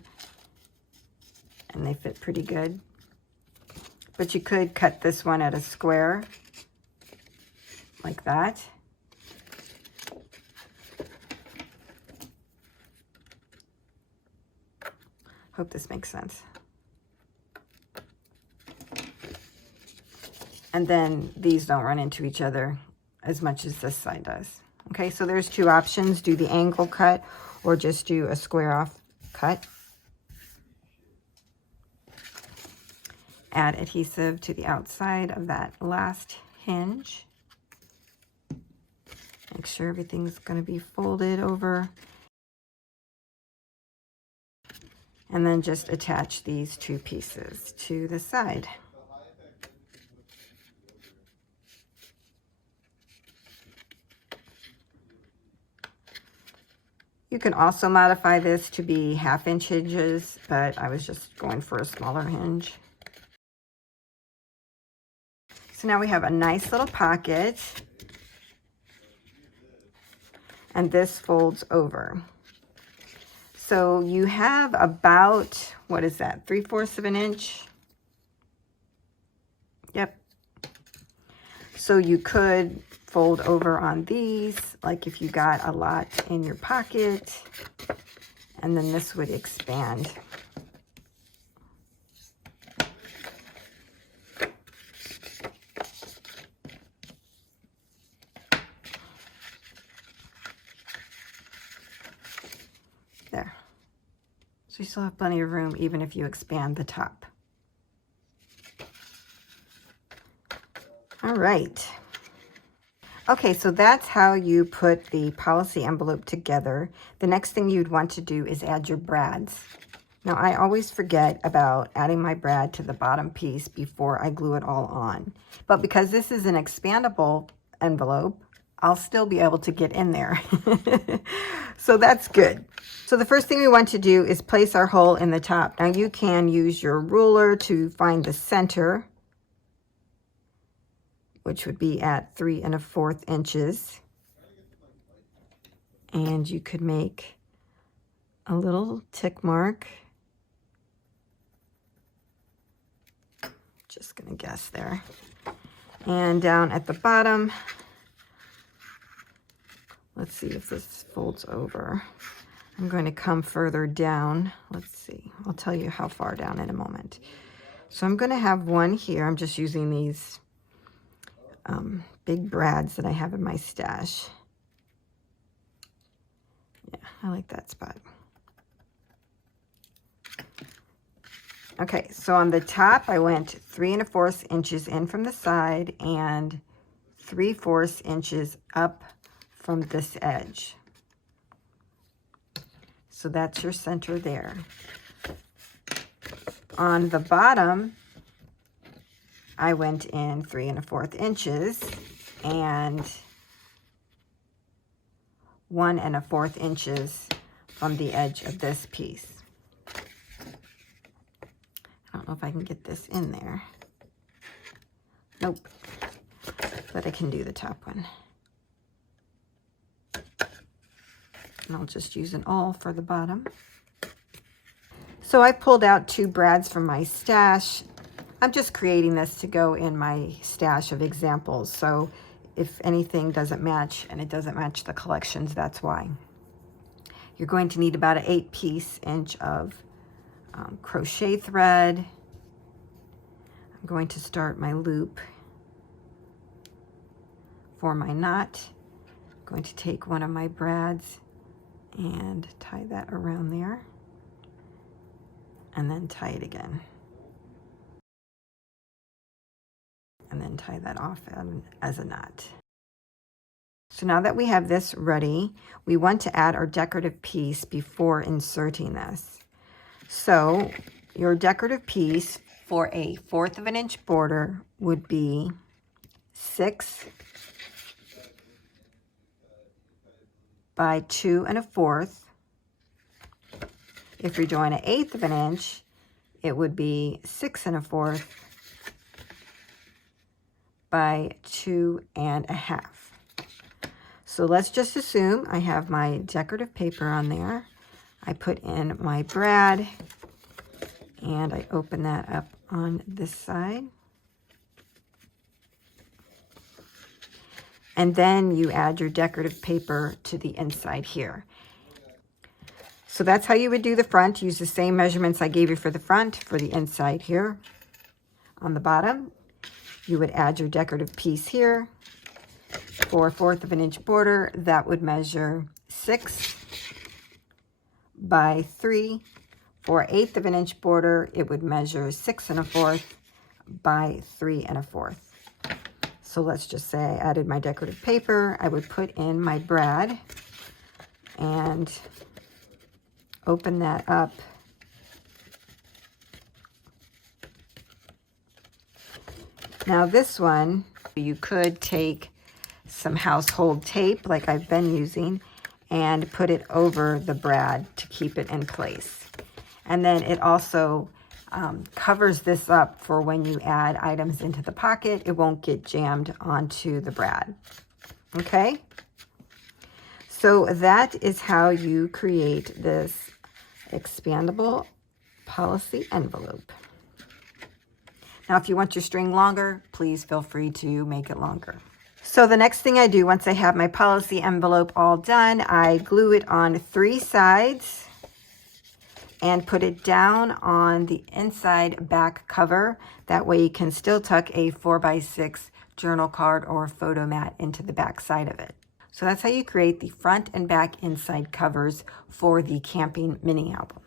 And they fit pretty good. But you could cut this one at a square like that. Hope this makes sense. And then these don't run into each other as much as this side does. Okay, so there's two options. Do the angle cut or just do a square off cut. Add adhesive to the outside of that last hinge. Make sure everything's going to be folded over. And then just attach these two pieces to the side. You can also modify this to be 1/2-inch hinges, but I was just going for a smaller hinge. So now we have a nice little pocket, and this folds over. So you have about, what is that, 3/4 of an inch? Yep. So you could fold over on these, like if you got a lot in your pocket, and then this would expand. There. So you still have plenty of room even if you expand the top. All right. Okay, so that's how you put the policy envelope together. The next thing you'd want to do is add your brads. Now, I always forget about adding my brad to the bottom piece before I glue it all on. But because this is an expandable envelope, I'll still be able to get in there. So that's good. So the first thing we want to do is place our hole in the top. Now, you can use your ruler to find the center, which would be at 3 1/4 inches. And you could make a little tick mark. Just gonna guess there. And down at the bottom, let's see if this folds over. I'm going to come further down. Let's see, I'll tell you how far down in a moment. So I'm gonna have one here. I'm just using these big brads that I have in my stash. Yeah, I like that spot. Okay, so on the top, I went 3 1/4 inches in from the side and 3/4 inches up from this edge. So that's your center there. On the bottom, I went in 3 1/4 inches and 1 1/4 inches from the edge of this piece. I don't know if I can get this in there. Nope, but I can do the top one. And I'll just use an awl for the bottom. So I pulled out 2 brads from my stash. I'm just creating this to go in my stash of examples. So if anything doesn't match, and it doesn't match the collections, that's why. You're going to need about an 1/8 inch of crochet thread. I'm going to start my loop for my knot. I'm going to take one of my brads and tie that around there, and then tie it again. And then tie that off as a knot. So now that we have this ready, we want to add our decorative piece before inserting this. So your decorative piece for a 1/4 of an inch border would be 6 by 2 1/4. If you're doing an 1/8 of an inch, it would be 6 1/4 by 2 1/2. So let's just assume I have my decorative paper on there. I put in my brad and I open that up on this side. And then you add your decorative paper to the inside here. So that's how you would do the front. Use the same measurements I gave you for the front for the inside here. On the bottom, you would add your decorative piece here. For a 1/4 of an inch border, that would measure 6 by 3. For an 1/8 of an inch border, it would measure 6 1/4 by 3 1/4. So let's just say I added my decorative paper. I would put in my brad and open that up. Now this one, you could take some household tape like I've been using and put it over the brad to keep it in place. And then it also covers this up for when you add items into the pocket. It won't get jammed onto the brad. Okay? So that is how you create this expandable policy envelope. Now, if you want your string longer, please feel free to make it longer. So the next thing I do once I have my policy envelope all done, I glue it on 3 sides and put it down on the inside back cover. That way you can still tuck a 4x6 journal card or photo mat into the back side of it. So that's how you create the front and back inside covers for the camping mini album.